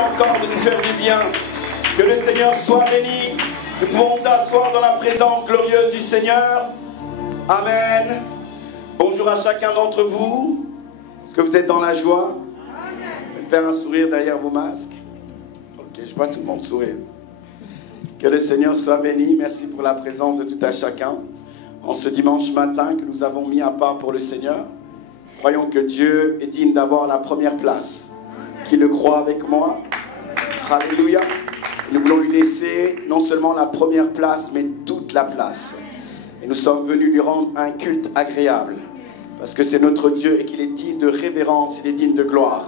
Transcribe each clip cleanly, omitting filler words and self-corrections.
encore de nous faire du bien. Que le Seigneur soit béni. Nous pouvons nous asseoir dans la présence glorieuse du Seigneur. Amen. Bonjour à chacun d'entre vous. Est-ce que vous êtes dans la joie? Vous pouvez me faire un sourire derrière vos masques? Ok, je vois tout le monde sourire. Que le Seigneur soit béni. Merci pour la présence de tout à chacun. En ce dimanche matin que nous avons mis à part pour le Seigneur, croyons que Dieu est digne d'avoir la première place. Qui le croit avec moi? Alléluia. Nous voulons lui laisser non seulement la première place, mais toute la place. Et nous sommes venus lui rendre un culte agréable. Parce que c'est notre Dieu et qu'il est digne de révérence, il est digne de gloire.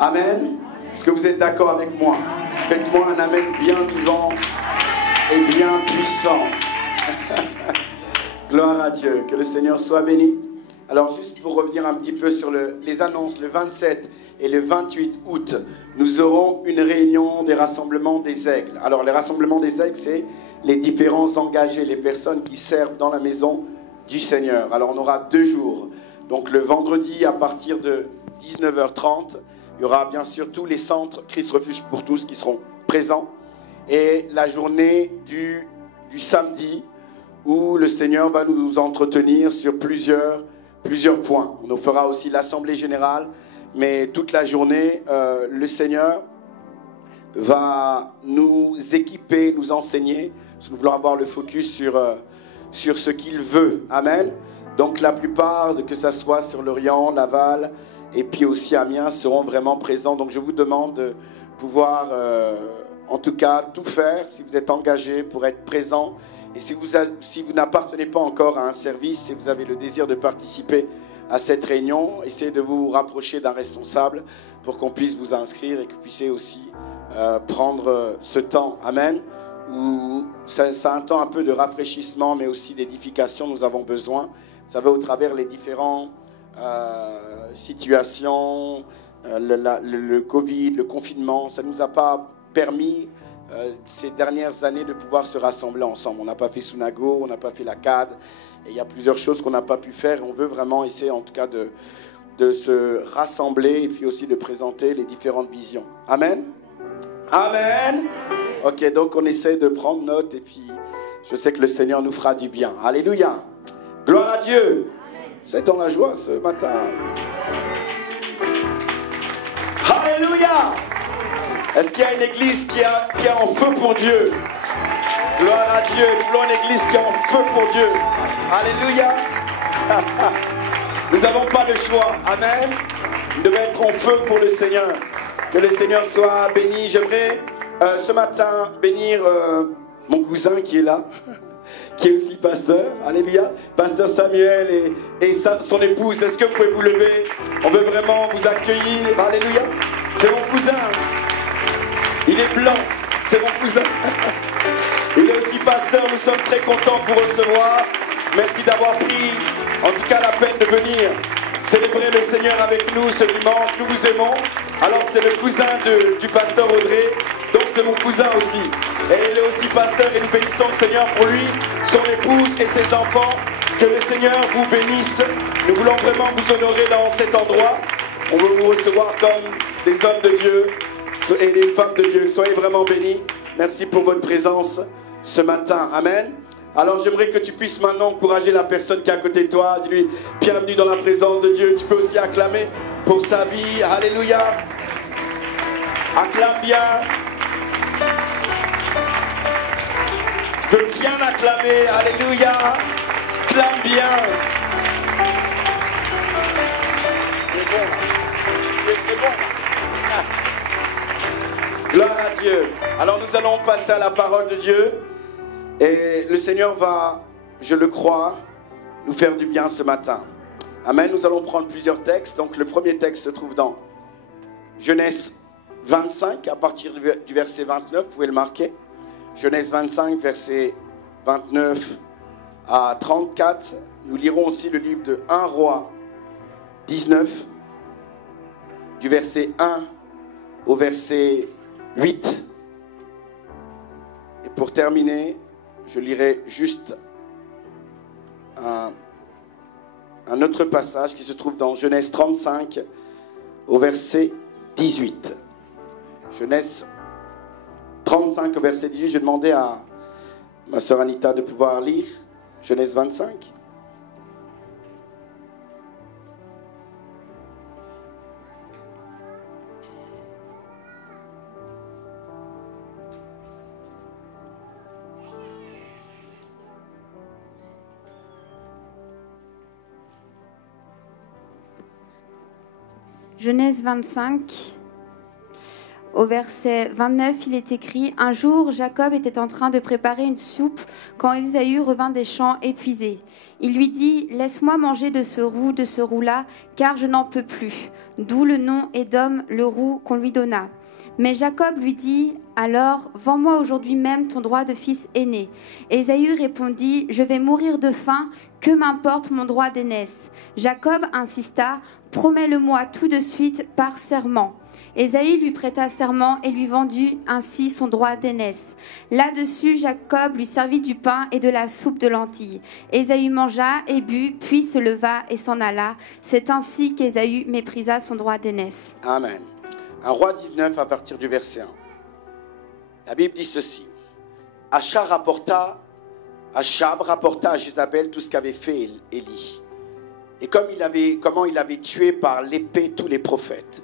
Amen. Est-ce que vous êtes d'accord avec moi? Faites-moi un amen bien vivant et bien puissant. Gloire à Dieu. Que le Seigneur soit béni. Alors juste pour revenir un petit peu sur les annonces, le 27 et le 28 août, nous aurons une réunion des rassemblements des aigles. Alors les rassemblements des aigles, c'est les différents engagés, les personnes qui servent dans la maison du Seigneur. Alors on aura 2 jours. Donc le vendredi à partir de 19h30, il y aura bien sûr tous les centres Christ Refuge pour tous qui seront présents. Et la journée du samedi où le Seigneur va nous entretenir sur plusieurs points. On nous fera aussi l'Assemblée Générale, mais toute la journée, le Seigneur va nous équiper, nous enseigner. Nous voulons avoir le focus sur ce qu'il veut. Amen. Donc la plupart, que ce soit sur Lorient, Laval et puis aussi Amiens, seront vraiment présents. Donc je vous demande de pouvoir, en tout cas, tout faire si vous êtes engagé pour être présent. Et si vous n'appartenez pas encore à un service, si vous avez le désir de participer à cette réunion, essayez de vous rapprocher d'un responsable pour qu'on puisse vous inscrire et que vous puissiez aussi prendre ce temps. Amen. Où c'est un temps un peu de rafraîchissement, mais aussi d'édification, nous avons besoin. Vous savez, au travers les différentes situations, le Covid, le confinement, ça ne nous a pas permis ces dernières années de pouvoir se rassembler ensemble. On n'a pas fait Sunago, on n'a pas fait la CAD, et il y a plusieurs choses qu'on n'a pas pu faire. On veut vraiment essayer en tout cas de se rassembler et puis aussi de présenter les différentes visions. Amen. Amen. Ok, donc on essaie de prendre note et puis je sais que le Seigneur nous fera du bien. Alléluia. Gloire à Dieu. C'est dans la joie ce matin. Alléluia. Est-ce qu'il y a une église qui est en feu pour Dieu? Gloire à Dieu. Nous voulons une église qui est en feu pour Dieu. Alléluia. Nous n'avons pas le choix. Amen. Nous devons être en feu pour le Seigneur. Que le Seigneur soit béni. J'aimerais ce matin bénir mon cousin qui est là, qui est aussi pasteur. Alléluia. Pasteur Samuel et son épouse. Est-ce que vous pouvez vous lever? On veut vraiment vous accueillir. Alléluia. C'est mon cousin. Il est blanc. C'est mon cousin. Il est aussi pasteur. Nous sommes très contents de vous recevoir. Merci d'avoir pris en tout cas la peine de venir célébrer le Seigneur avec nous ce dimanche. Nous vous aimons. Alors c'est le cousin du pasteur Audrey. Donc c'est mon cousin aussi. Et il est aussi pasteur et nous bénissons le Seigneur pour lui, son épouse et ses enfants. Que le Seigneur vous bénisse. Nous voulons vraiment vous honorer dans cet endroit. On veut vous recevoir comme des hommes de Dieu et des femmes de Dieu. Soyez vraiment bénis. Merci pour votre présence ce matin. Amen. Alors j'aimerais que tu puisses maintenant encourager la personne qui est à côté de toi. Dis-lui, bienvenue dans la présence de Dieu. Tu peux aussi acclamer pour sa vie. Alléluia. Acclame bien. Tu peux bien acclamer. Alléluia. Clame bien. C'est bon. C'est bon. Gloire à Dieu. Alors nous allons passer à la parole de Dieu. Et le Seigneur va, je le crois, nous faire du bien ce matin. Amen. Nous allons prendre plusieurs textes. Donc le premier texte se trouve dans Genèse 25, à partir du verset 29. Vous pouvez le marquer. Genèse 25, verset 29 à 34. Nous lirons aussi le livre de 1 Roi 19, du verset 1 au verset 8. Et pour terminer, je lirai juste un autre passage qui se trouve dans Genèse 35 au verset 18. Genèse 35 au verset 18. Je vais demander à ma sœur Anita de pouvoir lire Genèse 25. Genèse 25, au verset 29, il est écrit « Un jour, Jacob était en train de préparer une soupe quand Ésaü revint des champs épuisé. Il lui dit « Laisse-moi manger de ce roux-là, car je n'en peux plus. » D'où le nom Édom, le roux qu'on lui donna. Mais Jacob lui dit « Alors, vends-moi aujourd'hui même ton droit de fils aîné. » Ésaü répondit « Je vais mourir de faim, que m'importe mon droit d'aînesse ?» Jacob insista « Promets-le-moi tout de suite par serment. » Ésaü lui prêta serment et lui vendit ainsi son droit d'aînesse. Là-dessus, Jacob lui servit du pain et de la soupe de lentilles. Ésaü mangea et but, puis se leva et s'en alla. C'est ainsi qu'Ésaü méprisa son droit d'aînesse. Amen. Un roi 19 à partir du verset 1. La Bible dit ceci. Achab rapporta à Jézabel tout ce qu'avait fait Élie. Et comment il avait tué par l'épée tous les prophètes.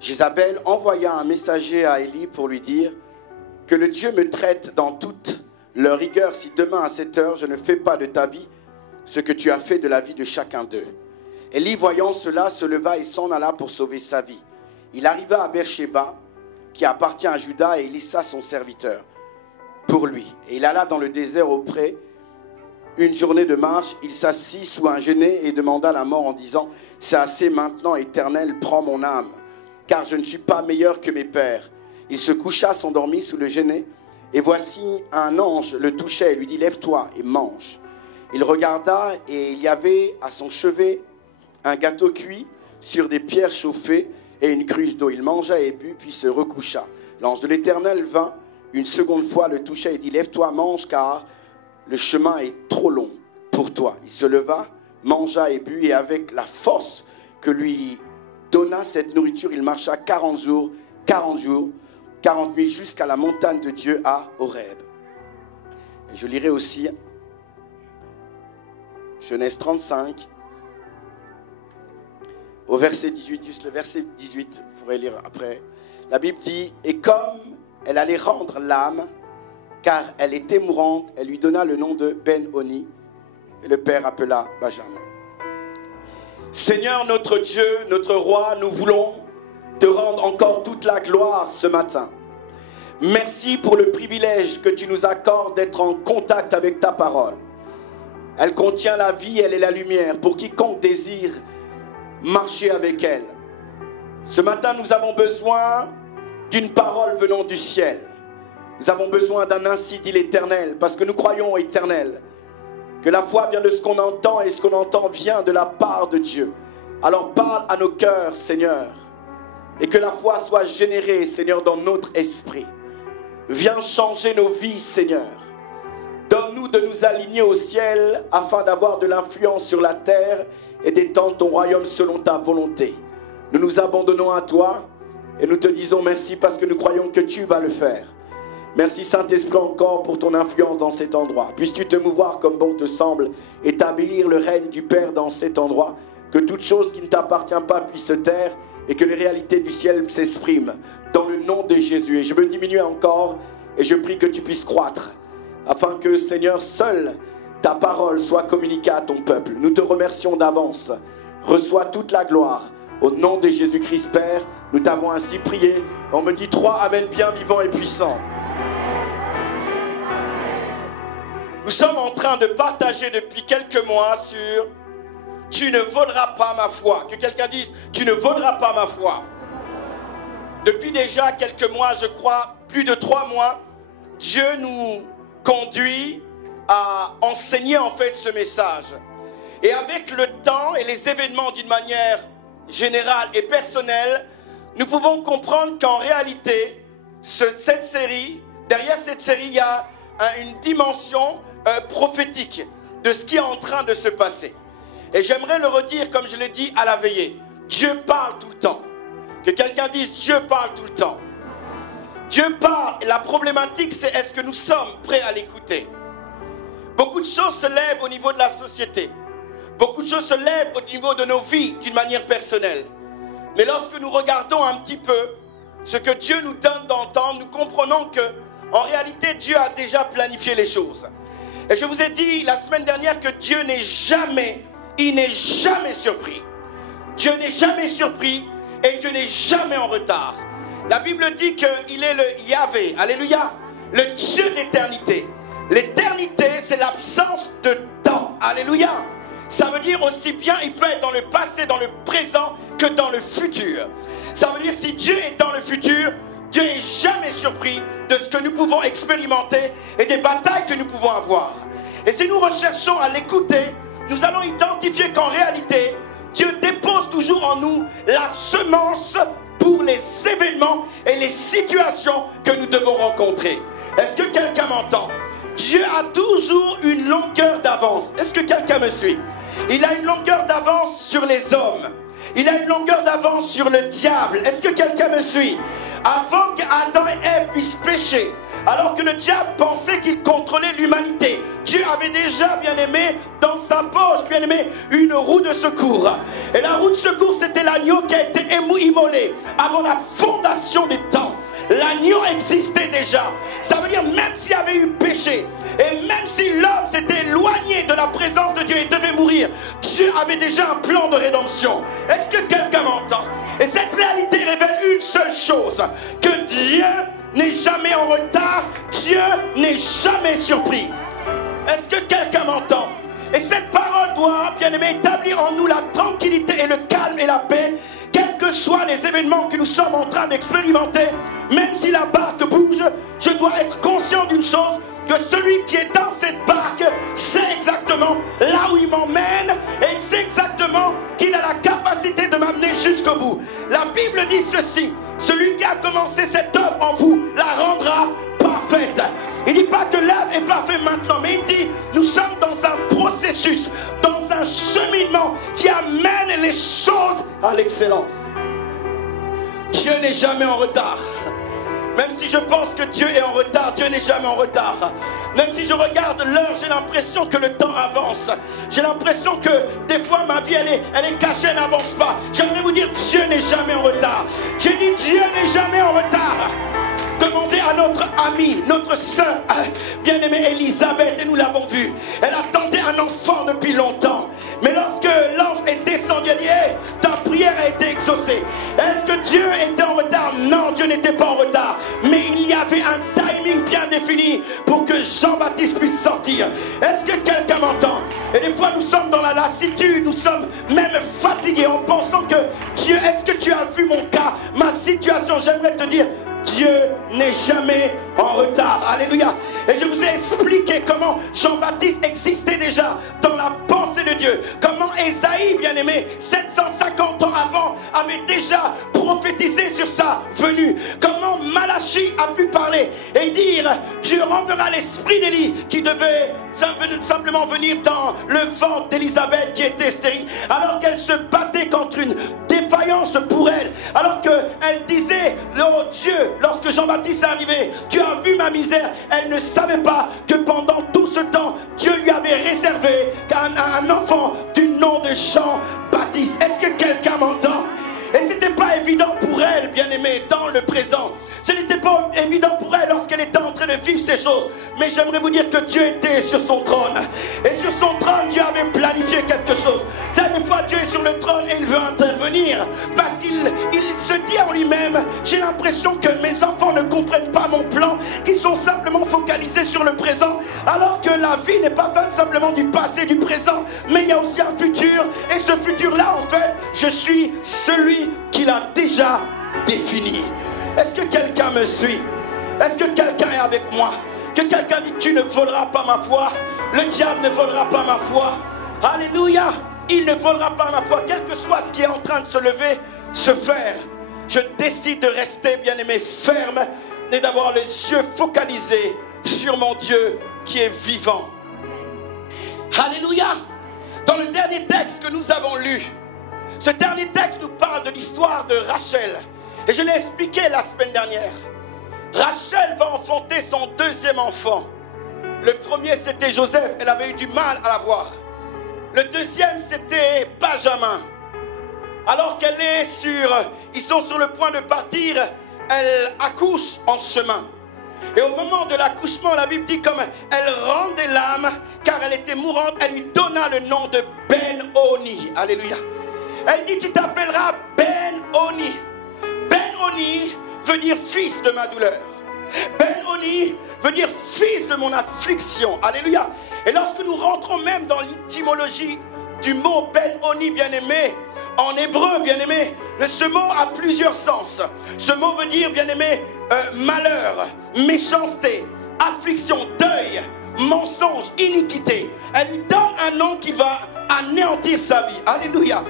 Jézabel envoya un messager à Élie pour lui dire que le Dieu me traite dans toute leur rigueur si demain à cette heure je ne fais pas de ta vie ce que tu as fait de la vie de chacun d'eux. Élie voyant cela se leva et s'en alla pour sauver sa vie. Il arriva à Beersheba qui appartient à Juda et Élisa son serviteur pour lui. Et il alla dans le désert auprès. Une journée de marche, il s'assit sous un genêt et demanda la mort en disant « C'est assez maintenant, Éternel, prends mon âme, car je ne suis pas meilleur que mes pères. » Il se coucha, s'endormit sous le genêt, et voici un ange le touchait et lui dit « Lève-toi et mange. » Il regarda et il y avait à son chevet un gâteau cuit sur des pierres chauffées et une cruche d'eau. Il mangea et but, puis se recoucha. L'ange de l'Éternel vint une seconde fois, le toucha et dit « Lève-toi, mange, car le chemin est trop long pour toi. » Il se leva, mangea et but, et avec la force que lui donna cette nourriture, il marcha 40 jours, 40 nuits, jusqu'à la montagne de Dieu à Horeb. Et je lirai aussi Genèse 35, au verset 18, juste le verset 18, vous pourrez lire après. La Bible dit « Et comme elle allait rendre l'âme, car elle était mourante, elle lui donna le nom de Ben-Oni, et le père appela Benjamin. » Seigneur notre Dieu, notre roi, nous voulons te rendre encore toute la gloire ce matin. Merci pour le privilège que tu nous accordes d'être en contact avec ta parole. Elle contient la vie, elle est la lumière pour quiconque désire marcher avec elle. Ce matin, nous avons besoin d'une parole venant du ciel. Nous avons besoin d'un ainsi dit l'Éternel, parce que nous croyons au éternel, que la foi vient de ce qu'on entend et ce qu'on entend vient de la part de Dieu. Alors parle à nos cœurs, Seigneur, et que la foi soit générée, Seigneur, dans notre esprit. Viens changer nos vies, Seigneur. Donne-nous de nous aligner au ciel afin d'avoir de l'influence sur la terre et d'étendre ton royaume selon ta volonté. Nous nous abandonnons à toi et nous te disons merci parce que nous croyons que tu vas le faire. Merci Saint-Esprit encore pour ton influence dans cet endroit. Puisses-tu te mouvoir comme bon te semble, établir le règne du Père dans cet endroit, que toute chose qui ne t'appartient pas puisse se taire et que les réalités du ciel s'expriment dans le nom de Jésus. Et je me diminue encore et je prie que tu puisses croître afin que, Seigneur, seule ta parole soit communiquée à ton peuple. Nous te remercions d'avance. Reçois toute la gloire. Au nom de Jésus-Christ, Père, nous t'avons ainsi prié. On me dit 3 Amen bien vivant et puissant. Nous sommes en train de partager depuis quelques mois sur « Tu ne voleras pas ma foi ». Que quelqu'un dise « Tu ne voleras pas ma foi ». Depuis déjà quelques mois, je crois, plus de 3 mois, Dieu nous conduit à enseigner en fait ce message. Et avec le temps et les événements d'une manière générale et personnelle, nous pouvons comprendre qu'en réalité, cette série, derrière cette série, il y a une dimension prophétique de ce qui est en train de se passer. Et j'aimerais le redire comme je l'ai dit à la veillée. Dieu parle tout le temps. Que quelqu'un dise Dieu parle tout le temps. Dieu parle et la problématique c'est est-ce que nous sommes prêts à l'écouter? Beaucoup de choses se lèvent au niveau de la société. Beaucoup de choses se lèvent au niveau de nos vies d'une manière personnelle. Mais lorsque nous regardons un petit peu ce que Dieu nous donne d'entendre, nous comprenons que en réalité Dieu a déjà planifié les choses. Et je vous ai dit la semaine dernière que Dieu n'est jamais, il n'est jamais surpris. Dieu n'est jamais surpris et Dieu n'est jamais en retard. La Bible dit qu'il est le Yahvé, alléluia, le Dieu d'éternité. L'éternité, c'est l'absence de temps, alléluia. Ça veut dire aussi bien, il peut être dans le passé, dans le présent, que dans le futur. Ça veut dire si Dieu est dans le futur, Dieu n'est jamais surpris de ce que nous pouvons expérimenter et des batailles que nous pouvons avoir. Et si nous recherchons à l'écouter, nous allons identifier qu'en réalité, Dieu dépose toujours en nous la semence pour les événements et les situations que nous devons rencontrer. Est-ce que quelqu'un m'entend? Dieu a toujours une longueur d'avance. Est-ce que quelqu'un me suit? Il a une longueur d'avance sur les hommes. Il a une longueur d'avance sur le diable. Est-ce que quelqu'un me suit? Avant qu'Adam et Ève puissent pécher, alors que le diable pensait qu'il contrôlait l'humanité, Dieu avait déjà, bien aimé, dans sa poche, bien aimé, une roue de secours. Et la roue de secours, c'était l'agneau qui a été immolé avant la fondation des temps. L'agneau existait déjà. Ça veut dire même s'il y avait eu péché, et même si l'homme s'était éloigné de la présence de Dieu et devait mourir, Dieu avait déjà un plan de rédemption. Est-ce que quelqu'un m'entend? Et cette réalité révèle une seule chose, que Dieu n'est jamais en retard, Dieu n'est jamais surpris. Est-ce que quelqu'un m'entend? Et cette parole doit, bien aimé, établir en nous la tranquillité et le calme et la paix, quels que soient les événements que nous sommes en train d'expérimenter. Même si la barque bouge, je dois être conscient d'une chose, que celui qui est dans cette barque sait exactement là où il m'emmène et il sait exactement qu'il a la capacité de m'amener jusqu'au bout. La Bible dit ceci: celui qui a commencé cette œuvre en vous la rendra parfaite. Il ne dit pas que l'œuvre est parfaite maintenant, mais il dit nous sommes dans un processus, dans un cheminement qui amène les choses à l'excellence. Dieu n'est jamais en retard. Même si je pense que Dieu est en retard, Dieu n'est jamais en retard. Même si je regarde l'heure, j'ai l'impression que le temps avance. J'ai l'impression que des fois ma vie elle est cachée, elle n'avance pas. J'aimerais vous dire, Dieu n'est jamais en retard. J'ai dit, Dieu n'est jamais en retard. Demandez à notre amie, notre sœur bien-aimée Elisabeth, et nous l'avons vue. Elle attendait un enfant depuis longtemps. Mais lorsque l'ange est descendu, elle dit, hey, ta prière a été exaucée. Est-ce que Dieu était en retard? Non, Dieu n'était pas en retard. Mais il y avait un timing bien défini pour que Jean-Baptiste puisse sortir. Est-ce que quelqu'un m'entend? Et des fois nous sommes dans la lassitude, nous sommes même fatigués en pensant que Dieu, est-ce que tu as vu mon cas, ma situation? J'aimerais te dire, Dieu n'est jamais en retard. Alléluia. Et je vous ai expliqué comment Jean-Baptiste existait déjà dans la pensée de Dieu. Comment Ésaïe, bien-aimé, 750 ans avant, avait déjà prophétisé sur sa venue. Comment Malachie a pu parler et dire Dieu renverra l'esprit d'Élie qui devait simplement venir dans le ventre d'Élisabeth qui était stérile, alors qu'elle se battait contre une défaillance pour elle, alors qu'elle disait oh Dieu, lorsque Jean-Baptiste est arrivé, tu as vu ma misère. Elle ne savait pas que pendant tout ce temps Dieu lui avait réservé un enfant du nom de Jean-Baptiste. Est-ce que quelqu'un m'entend? Et ce n'était pas évident pour elle, bien-aimée, dans le présent. Ce n'était pas évident pour elle lorsqu'elle était en train de vivre ces choses. Mais j'aimerais vous dire que Dieu était sur son trône. Et sur son trône, Dieu avait planifié quelque chose. C'est des fois, Dieu est sur le trône et il veut intervenir. Parce qu'il se dit en lui-même, j'ai l'impression que mes enfants ne comprennent pas mon plan, qu'ils sont simplement focalisés sur le présent. Alors que la vie n'est pas faite simplement du passé, du présent, mais il y a aussi un futur. Et ce futur-là, en fait, je suis celui qu'il a déjà défini. Est-ce que quelqu'un me suit? Est-ce que quelqu'un est avec moi? Que quelqu'un dit tu ne voleras pas ma foi. Le diable ne volera pas ma foi. Alléluia. Il ne volera pas ma foi. Quel que soit ce qui est en train de se lever, se faire, je décide de rester, bien-aimé, ferme et d'avoir les yeux focalisés sur mon Dieu qui est vivant. Alléluia. Dans le dernier texte que nous avons lu, ce dernier texte nous parle de l'histoire de Rachel. Et je l'ai expliqué la semaine dernière. Rachel va enfanter son deuxième enfant. Le premier, c'était Joseph. Elle avait eu du mal à l'avoir. Le deuxième, c'était Benjamin. Alors qu'elle est ils sont sur le point de partir, elle accouche en chemin. Et au moment de l'accouchement, la Bible dit comme elle rendait l'âme, car elle était mourante, elle lui donna le nom de Ben-Oni. Alléluia. Elle dit, tu t'appelleras Ben-Oni. Ben-Oni veut dire fils de ma douleur. Ben-Oni veut dire fils de mon affliction. Alléluia. Et lorsque nous rentrons même dans l'étymologie du mot Ben-Oni, bien-aimé, en hébreu, bien-aimé, ce mot a plusieurs sens. Ce mot veut dire, bien-aimé, malheur, méchanceté, affliction, deuil, mensonge, iniquité. Elle lui donne un nom qui va anéantir sa vie. Alléluia.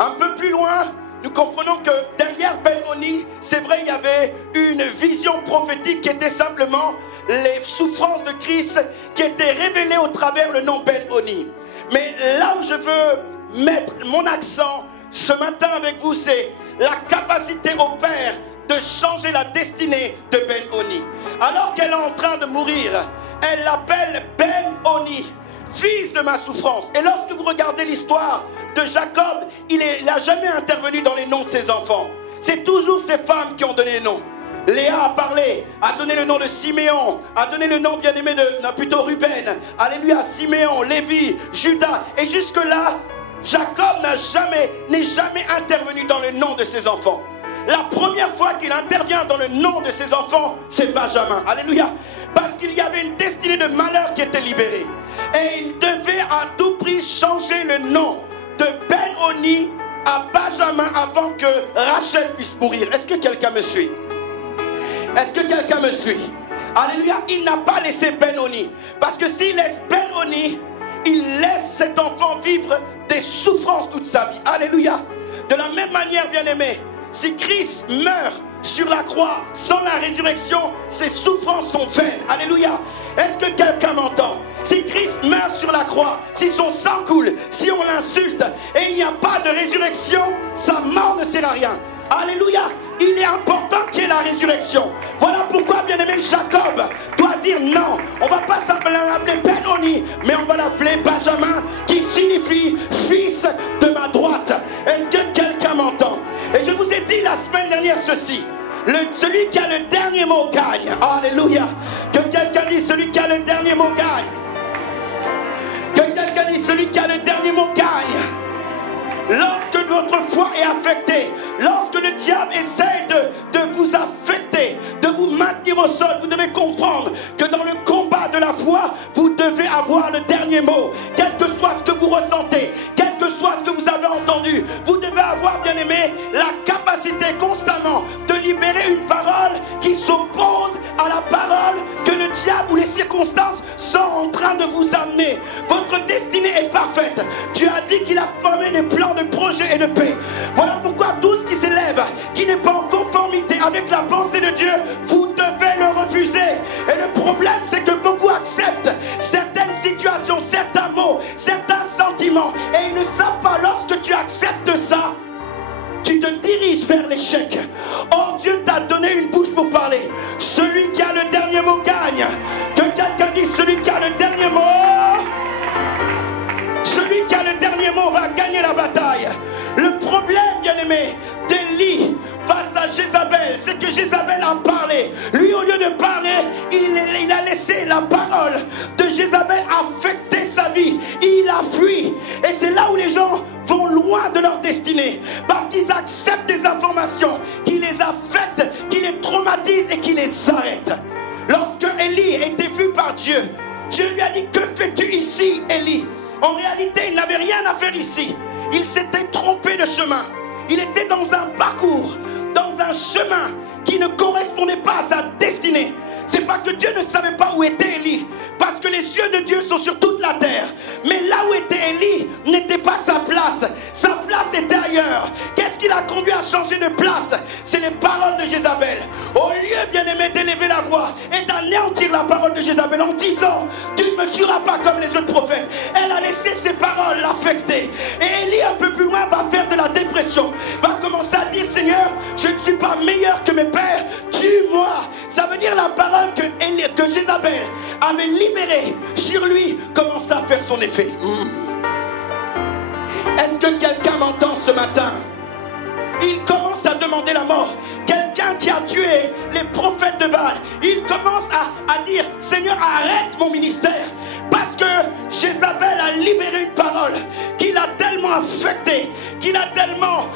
Un peu plus loin, nous comprenons que derrière Ben-Oni, c'est vrai, il y avait une vision prophétique qui était simplement les souffrances de Christ qui étaient révélées au travers le nom Ben-Oni. Mais là où je veux mettre mon accent ce matin avec vous, c'est la capacité au Père de changer la destinée de Ben-Oni. Alors qu'elle est en train de mourir, elle l'appelle Ben-Oni, fils de ma souffrance. Et lorsque vous regardez l'histoire de Jacob, il n'a jamais intervenu dans les noms de ses enfants. C'est toujours ses femmes qui ont donné les noms. Léa a parlé, a donné le nom de Siméon, a donné le nom bien-aimé plutôt Ruben. Alléluia, Siméon, Lévi, Judas. Et jusque-là, Jacob n'est jamais intervenu dans le nom de ses enfants. La première fois qu'il intervient dans le nom de ses enfants, c'est Benjamin. Alléluia. Parce qu'il y avait une destinée de malheur qui était libérée. Et il devait à tout prix changer le nom de Ben-Oni à Benjamin avant que Rachel puisse mourir. Est-ce que quelqu'un me suit? Est-ce que quelqu'un me suit? Alléluia. Il n'a pas laissé Ben-Oni. Parce que s'il laisse Ben-Oni, il laisse cet enfant vivre des souffrances toute sa vie. Alléluia. De la même manière, bien-aimé, si Christ meurt sur la croix sans la résurrection, ses souffrances sont vaines. Alléluia. Est-ce que quelqu'un m'entend? Si Christ meurt sur la croix, si son sang coule, si on l'insulte et il n'y a pas de résurrection, sa mort ne sert à rien. Alléluia. Il est important qu'il y ait la résurrection. Voilà pourquoi, bien-aimé, Jacob doit dire non. On ne va pas l'appeler Ben-Oni, mais on va l'appeler Benjamin, qui signifie fils de ma droite. Est-ce que quelqu'un m'entend? Et je vous ai dit la semaine dernière ceci. Celui qui a le dernier mot gagne. Alléluia. Que quelqu'un dise celui qui a le dernier mot gagne. Que quelqu'un dise celui qui a le dernier mot gagne. Lorsque votre foi est affectée, lorsque le diable essaie de vous affecter, de vous maintenir au sol, vous devez comprendre que dans le combat de la foi, vous devez avoir le dernier mot. Quel que soit ce que vous ressentez, quel que soit ce que vous avez entendu, vous devez avoir, bien aimé, la capacité constamment de libérer une parole qui s'oppose à la parole que le diable ou les circonstances sont en train de vous amener. Votre destinée est parfaite. Dieu a dit qu'il a formé des plans de projet et de paix. Voilà pourquoi tout ce qui s'élève, qui n'est pas en conformité avec la pensée de Dieu, vous devez le refuser. Et le problème, c'est que beaucoup acceptent certaines situations, certains mots, certains sentiments, et ils ne savent pas, lorsque tu acceptes ça, tu te diriges vers l'échec. Or, Dieu t'a donné une bouche pour parler. Celui qui a le dernier mot gagne. Que quelqu'un dise celui qui a le dernier mot. Celui qui a le dernier mot va gagner la bataille. Le problème, bien-aimé, d'Élie face à Jézabel, c'est que Jézabel a parlé. Lui, au lieu de parler, il a laissé la parole de Jézabel affecter sa vie. Il a fui. Et c'est là où les gens vont loin de leur destinée. Parce qu'ils acceptent des informations qui les affectent, qui les traumatisent et qui les arrêtent. Lorsque Élie était vu par Dieu, Dieu lui a dit: que fais-tu ici, Élie? En réalité, il n'avait rien à faire ici. Il s'était trompé de chemin. Il était dans un parcours, dans un chemin qui ne correspondait pas à sa destinée. C'est pas que Dieu ne savait pas où était Élie, parce que les yeux de Dieu sont sur toute la terre. Mais là où était Élie n'était pas sa place. Sa place était ailleurs. Qu'est-ce qui l'a conduit à changer de place? C'est les paroles de Jézabel. Au lieu, bien-aimé, d'élever la voix et d'anéantir la parole de Jézabel en disant: tu ne me tueras pas comme les autres prophètes, elle a laissé ses paroles l'affecter. Et Élie, un peu plus loin, va faire de la dépression, va commencer à dire: Seigneur, je ne suis pas meilleur que mes pères, tue-moi. Ça veut veut dire la parole que Jézabel avait libérée sur lui commence à faire son effet. Est-ce que quelqu'un m'entend ce matin? Il commence à demander la mort. Quelqu'un qui a tué les prophètes de Baal, il commence à dire, Seigneur, arrête mon ministère. Parce que Jézabel a libéré une parole qui l'a tellement affecté, qui l'a tellement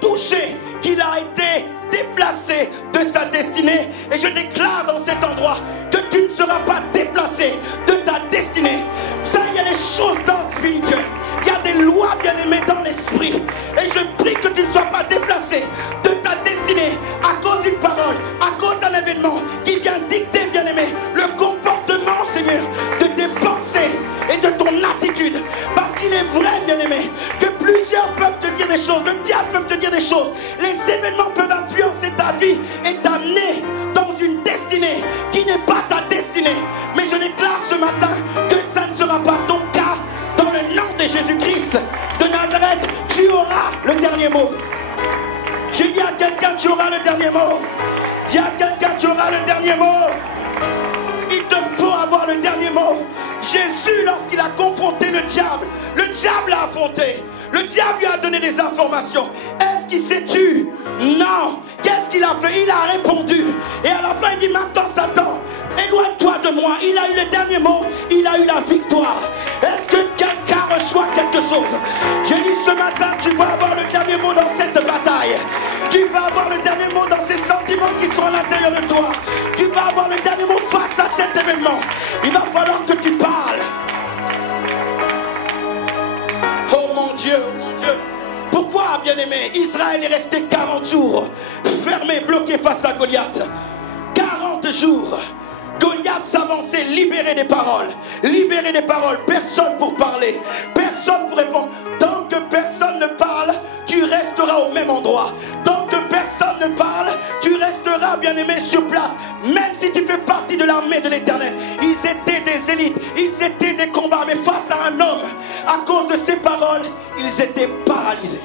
touché, qu'il a été déplacé de sa destinée. Et je déclare dans cet endroit que tu ne seras pas déplacé de ta destinée. Ça, il y a des choses d'ordre spirituel. Il y a des lois, bien-aimées, dans l'esprit. Et je prie que tu ne sois pas déplacé de ta destinée à cause d'une parole, à cause d'un événement qui vient dicter, bien-aimé, le comportement, Seigneur, de tes pensées et de ton attitude. Parce qu'il est vrai, bien-aimé, que plusieurs peuvent te dire des choses, le diable peut te dire des choses. Les événements peuvent influencer ta vie et t'amener dans une destinée qui n'est pas ta destinée. Mais je déclare ce matin que ça ne sera pas ton cas. Dans le nom de Jésus-Christ de Nazareth, tu auras le dernier mot. Je dis à quelqu'un, tu auras le dernier mot. Dis à quelqu'un, tu auras le dernier mot. Il te faut avoir le dernier mot. Jésus, lorsqu'il a confronté le diable l'a affronté. Le diable lui a donné des informations. Est-ce qu'il s'est tué? Non. Qu'est-ce qu'il a fait? Il a répondu. Et à la fin, il dit, maintenant Satan, éloigne-toi de moi. Il a eu le dernier mot. Il a eu la victoire. Est-ce que quelqu'un reçoit quelque chose? Je dis ce matin, tu vas avoir le dernier mot dans cette bataille. Tu vas avoir le dernier mot dans ces sentiments qui sont à l'intérieur de toi. Tu vas avoir le dernier mot face à cet événement. Il va falloir que tu parles. Oh mon Dieu, oh mon Dieu. Pourquoi, bien-aimé, Israël est resté 40 jours fermé, bloqué face à Goliath? 40 jours. Goliath s'avançait, libérer des paroles, personne pour parler, personne pour répondre. Tant que personne ne parle, tu resteras au même endroit. Tant que personne ne parle, tu resteras, bien-aimé, sur place. Même si tu fais partie de l'armée de l'Éternel. Ils étaient des élites, ils étaient des combats, mais face à un homme, à cause de ses paroles, ils étaient paralysés.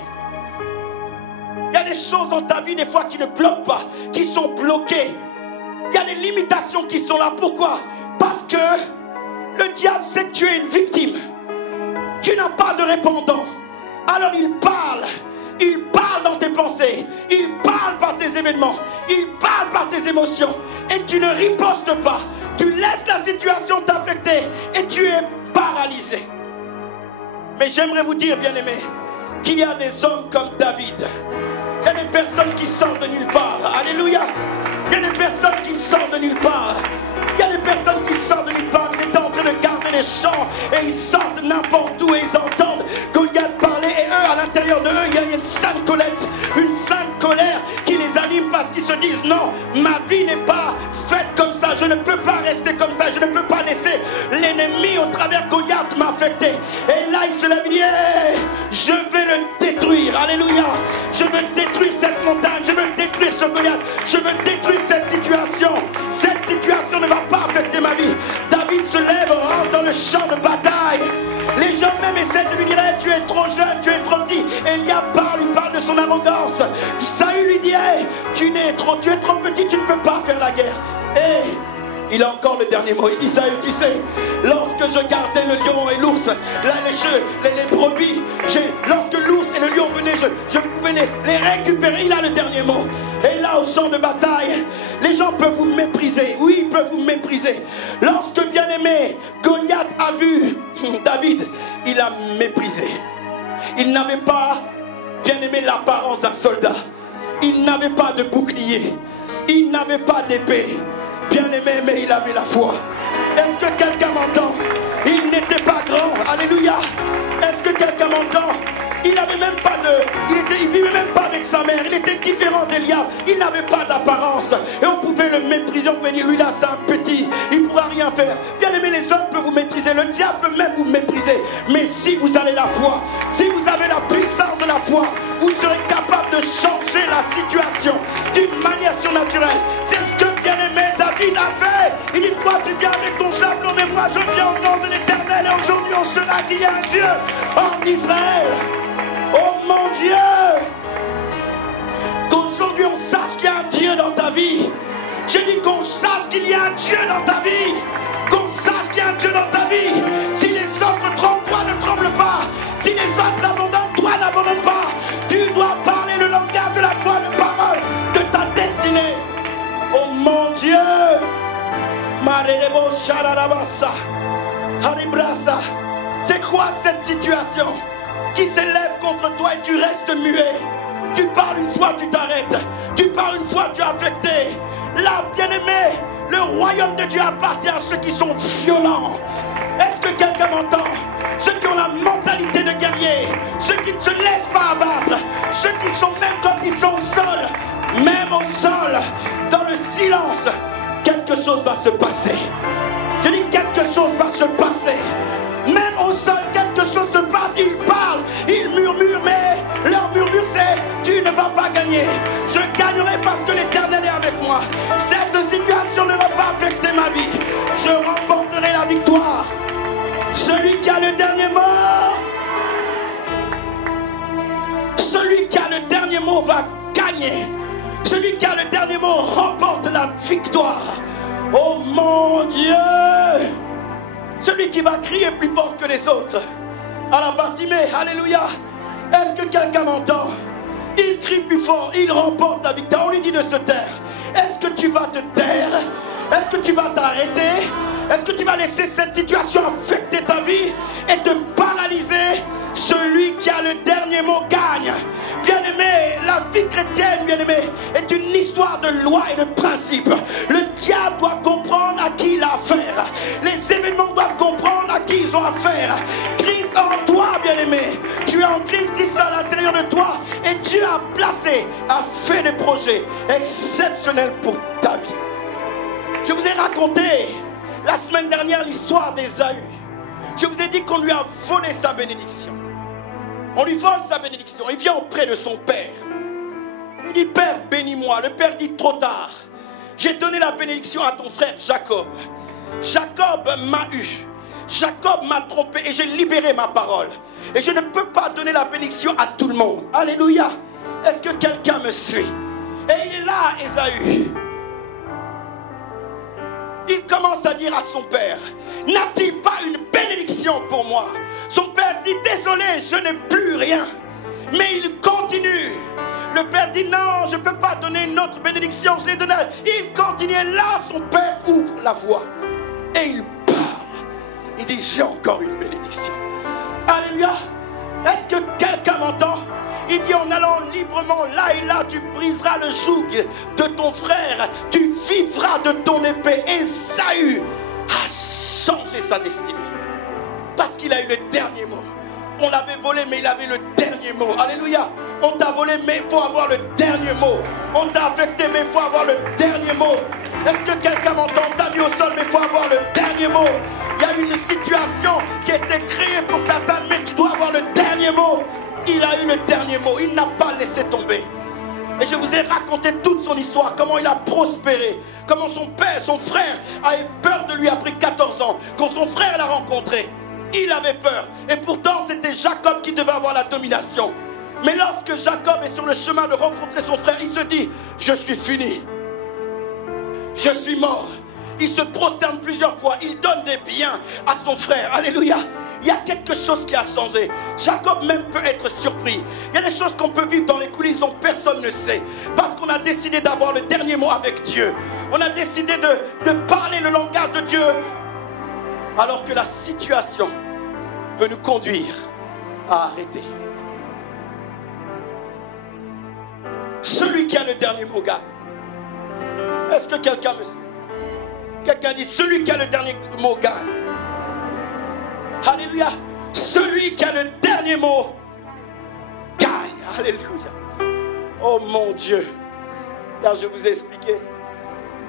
Il y a des choses dans ta vie des fois qui ne bloquent pas, qui sont bloquées. Il y a des limitations qui sont là. Pourquoi? Parce que le diable sait que tu es une victime. Tu n'as pas de répondant. Alors il parle dans tes pensées, il parle par tes événements, il parle par tes émotions. Et tu ne ripostes pas. Tu laisses la situation t'affecter et tu es paralysé. Mais j'aimerais vous dire, bien-aimés, qu'il y a des hommes comme David. Il y a des personnes qui sortent de nulle part. Alléluia. Il y a des personnes qui sortent de nulle part. Il y a des personnes qui sortent de nulle part. Ils étaient en train de garder les champs et ils sortent n'importe où et ils entendent Goliath parler. Et eux, à l'intérieur de eux, il y a une sainte colère qui les anime parce qu'ils se disent non, ma vie n'est pas faite comme ça. Je ne peux pas rester comme ça. Je ne peux pas laisser l'ennemi au travers Goliath m'affecter. Et là, il se lève et dit hey, je vais le détruire. Alléluia. Je veux détruire cette montagne. Je veux détruire ce Goliath. Je veux détruire cette situation. Cette situation ne va pas affecter ma vie. David se lève, rentre dans le champ de bataille. Les gens même essaient de lui dire hey, tu es trop jeune, tu es trop petit. Eliab lui parle de son arrogance. Saül lui dit hey, tu es trop petit, tu ne peux pas faire la guerre. Hey, il a encore le dernier mot. Il dit Saül, tu sais, lorsque je gardais le lion et l'ours, les brebis, lorsque l'ours et le lion venaient, je pouvais les récupérer. Il a le dernier mot. Et là, au champ de bataille, les gens peuvent vous mépriser. Oui, ils peuvent vous mépriser. Lorsque, bien-aimé, Goliath a vu David, il a méprisé. Il n'avait pas, bien-aimé, l'apparence d'un soldat. Il n'avait pas de bouclier. Il n'avait pas d'épée. Bien-aimé, mais il avait la foi. Est-ce que quelqu'un m'entend? Il n'était pas grand. Alléluia. Est-ce que quelqu'un m'entend? Il n'avait même pas il vivait même pas avec sa mère. Il était différent d'Eliab. Il n'avait pas d'apparence. Et on pouvait le mépriser. On pouvait dire, lui là, c'est un petit. Il ne pourra rien faire. Bien aimé, les hommes peuvent vous maîtriser. Le diable peut même vous mépriser. Mais si vous avez la foi, si vous avez la puissance de la foi, vous serez capable de changer la situation d'une manière surnaturelle. C'est ce que, bien aimé, David a fait. Il dit, toi, tu viens avec ton javelot, mais moi, je viens au nom de l'Éternel. Et aujourd'hui, on sera qu'il y a un Dieu en Israël. Oh mon Dieu! Qu'aujourd'hui on sache qu'il y a un Dieu dans ta vie. J'ai dit qu'on sache qu'il y a un Dieu dans ta vie. Qu'on sache qu'il y a un Dieu dans ta vie. Si les autres tremblent, toi ne tremble pas. Si les autres abandonnent, toi n'abandonne pas. Tu dois parler le langage de la foi, de parole, de ta destinée. Oh mon Dieu. C'est quoi cette situation qui s'élève contre toi et tu restes muet? Tu parles une fois, tu t'arrêtes. Tu parles une fois, tu es affecté. Là, bien-aimé, le royaume de Dieu appartient à ceux qui sont violents. Est-ce que quelqu'un m'entend? Ceux qui ont la mentalité de guerrier, ceux qui ne se laissent pas abattre, ceux qui sont même quand ils sont au sol, même au sol, dans le silence, quelque chose va se passer. Je dis quelque chose va se passer. Même au sol, quelque chose se passe. Ils parlent, ils murmurent, mais leur murmure c'est « Tu ne vas pas gagner. Je gagnerai parce que l'Éternel est avec moi. Cette situation ne va pas affecter ma vie. Je remporterai la victoire. » Celui qui a le dernier mot, celui qui a le dernier mot va gagner. Celui qui a le dernier mot remporte la victoire. Oh mon Dieu! Celui qui va crier plus fort que les autres. Alors Bartimée, alléluia. Est-ce que quelqu'un m'entend? Il crie plus fort, il remporte la victoire. On lui dit de se taire. Est-ce que tu vas te taire? Est-ce que tu vas t'arrêter? Est-ce que tu vas laisser cette situation affecter ta vie et te paralyser? Celui qui a le dernier mot gagne. Bien-aimé, la vie chrétienne, bien-aimé, est une histoire de loi et de principe. Le diable doit comprendre à qui il a affaire. Les événements doivent comprendre à qui ils ont affaire. Christ en toi, bien-aimé. Tu es en Christ, Christ à l'intérieur de toi. Et Dieu a fait des projets exceptionnels pour ta vie. Je vous ai raconté la semaine dernière l'histoire d'Ésaü. Je vous ai dit qu'on lui a volé sa bénédiction. On lui vole sa bénédiction. Il vient auprès de son père. Il dit, Père, bénis-moi. Le père dit, trop tard. J'ai donné la bénédiction à ton frère Jacob. Jacob m'a eu. Jacob m'a trompé et j'ai libéré ma parole. Et je ne peux pas donner la bénédiction à tout le monde. Alléluia. Est-ce que quelqu'un me suit? Et il est là, Ésaü. Il commence à dire à son père, n'a-t-il pas une bénédiction pour moi? Son père dit, désolé, je n'ai plus rien. Mais il continue. Le père dit, non, je ne peux pas donner une autre bénédiction, je l'ai donnée. Il continue, et là, son père ouvre la voie. Et il parle. Il dit, j'ai encore une bénédiction. Alléluia. Est-ce que quelqu'un m'entend? Il dit, en allant librement là et là, tu briseras le joug de ton frère. Tu vivras de ton épée. Ésaü a changé sa destinée. Parce qu'il a eu le dernier mot. On l'avait volé, mais il avait le dernier mot. Alléluia. On t'a volé, mais il faut avoir le dernier mot. On t'a affecté, mais il faut avoir le dernier mot. Est-ce que quelqu'un m'entend? On t'a mis au sol, mais il faut avoir le dernier mot. Il y a une situation qui a été créée pour t'atteindre, mais tu dois avoir le dernier mot. Il a eu le dernier mot, il n'a pas laissé tomber. Et je vous ai raconté toute son histoire, comment il a prospéré, comment son père, son frère avait peur de lui après 14 ans. Quand son frère l'a rencontré, il avait peur. Et pourtant, c'était Jacob qui devait avoir la domination. Mais lorsque Jacob est sur le chemin de rencontrer son frère, il se dit, je suis fini. Je suis mort. Il se prosterne plusieurs fois, il donne des biens à son frère. Alléluia. Il y a quelque chose qui a changé. Jacob même peut être surpris. Il y a des choses qu'on peut vivre dans les coulisses dont personne ne sait. Parce qu'on a décidé d'avoir le dernier mot avec Dieu. On a décidé de parler le langage de Dieu. Alors que la situation peut nous conduire à arrêter. Celui qui a le dernier mot gagne. Est-ce que quelqu'un me suit? Quelqu'un dit, celui qui a le dernier mot gagne. Alléluia. Celui qui a le dernier mot gagne. Alléluia. Oh mon Dieu. Car je vous ai expliqué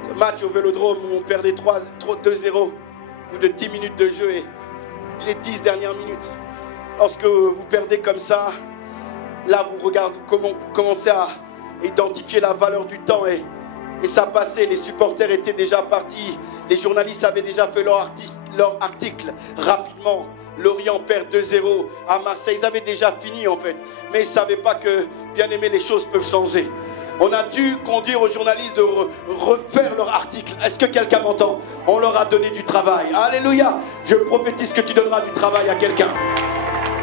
ce match au Vélodrome où on perdait 2-0 ou de 10 minutes de jeu et les 10 dernières minutes. Lorsque vous perdez comme ça, là vous regardez comment vous commencez à identifier la valeur du temps et ça passait, les supporters étaient déjà partis, les journalistes avaient déjà fait leur article rapidement. Lorient perd 2-0 à Marseille, ils avaient déjà fini en fait, mais ils ne savaient pas que, bien aimé, les choses peuvent changer. On a dû conduire aux journalistes de refaire leur article. Est-ce que quelqu'un m'entend? On leur a donné du travail. Alléluia. Je prophétise que tu donneras du travail à quelqu'un.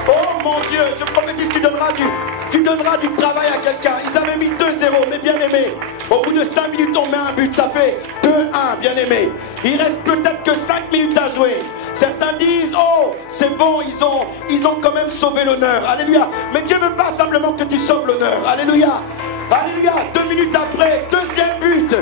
Oh mon Dieu, je prophétise que tu donneras du travail à quelqu'un. Ils avaient mis 2-0, mais bien aimé. Au bout de 5 minutes, on met un but. Ça fait 2-1, bien aimé. Il reste peut-être que 5 minutes à jouer. Certains disent, oh, c'est bon, ils ont quand même sauvé l'honneur. Alléluia. Mais Dieu ne veut pas simplement que tu sauves l'honneur. Alléluia. Alléluia. 2 minutes après, deuxième but. 2-2.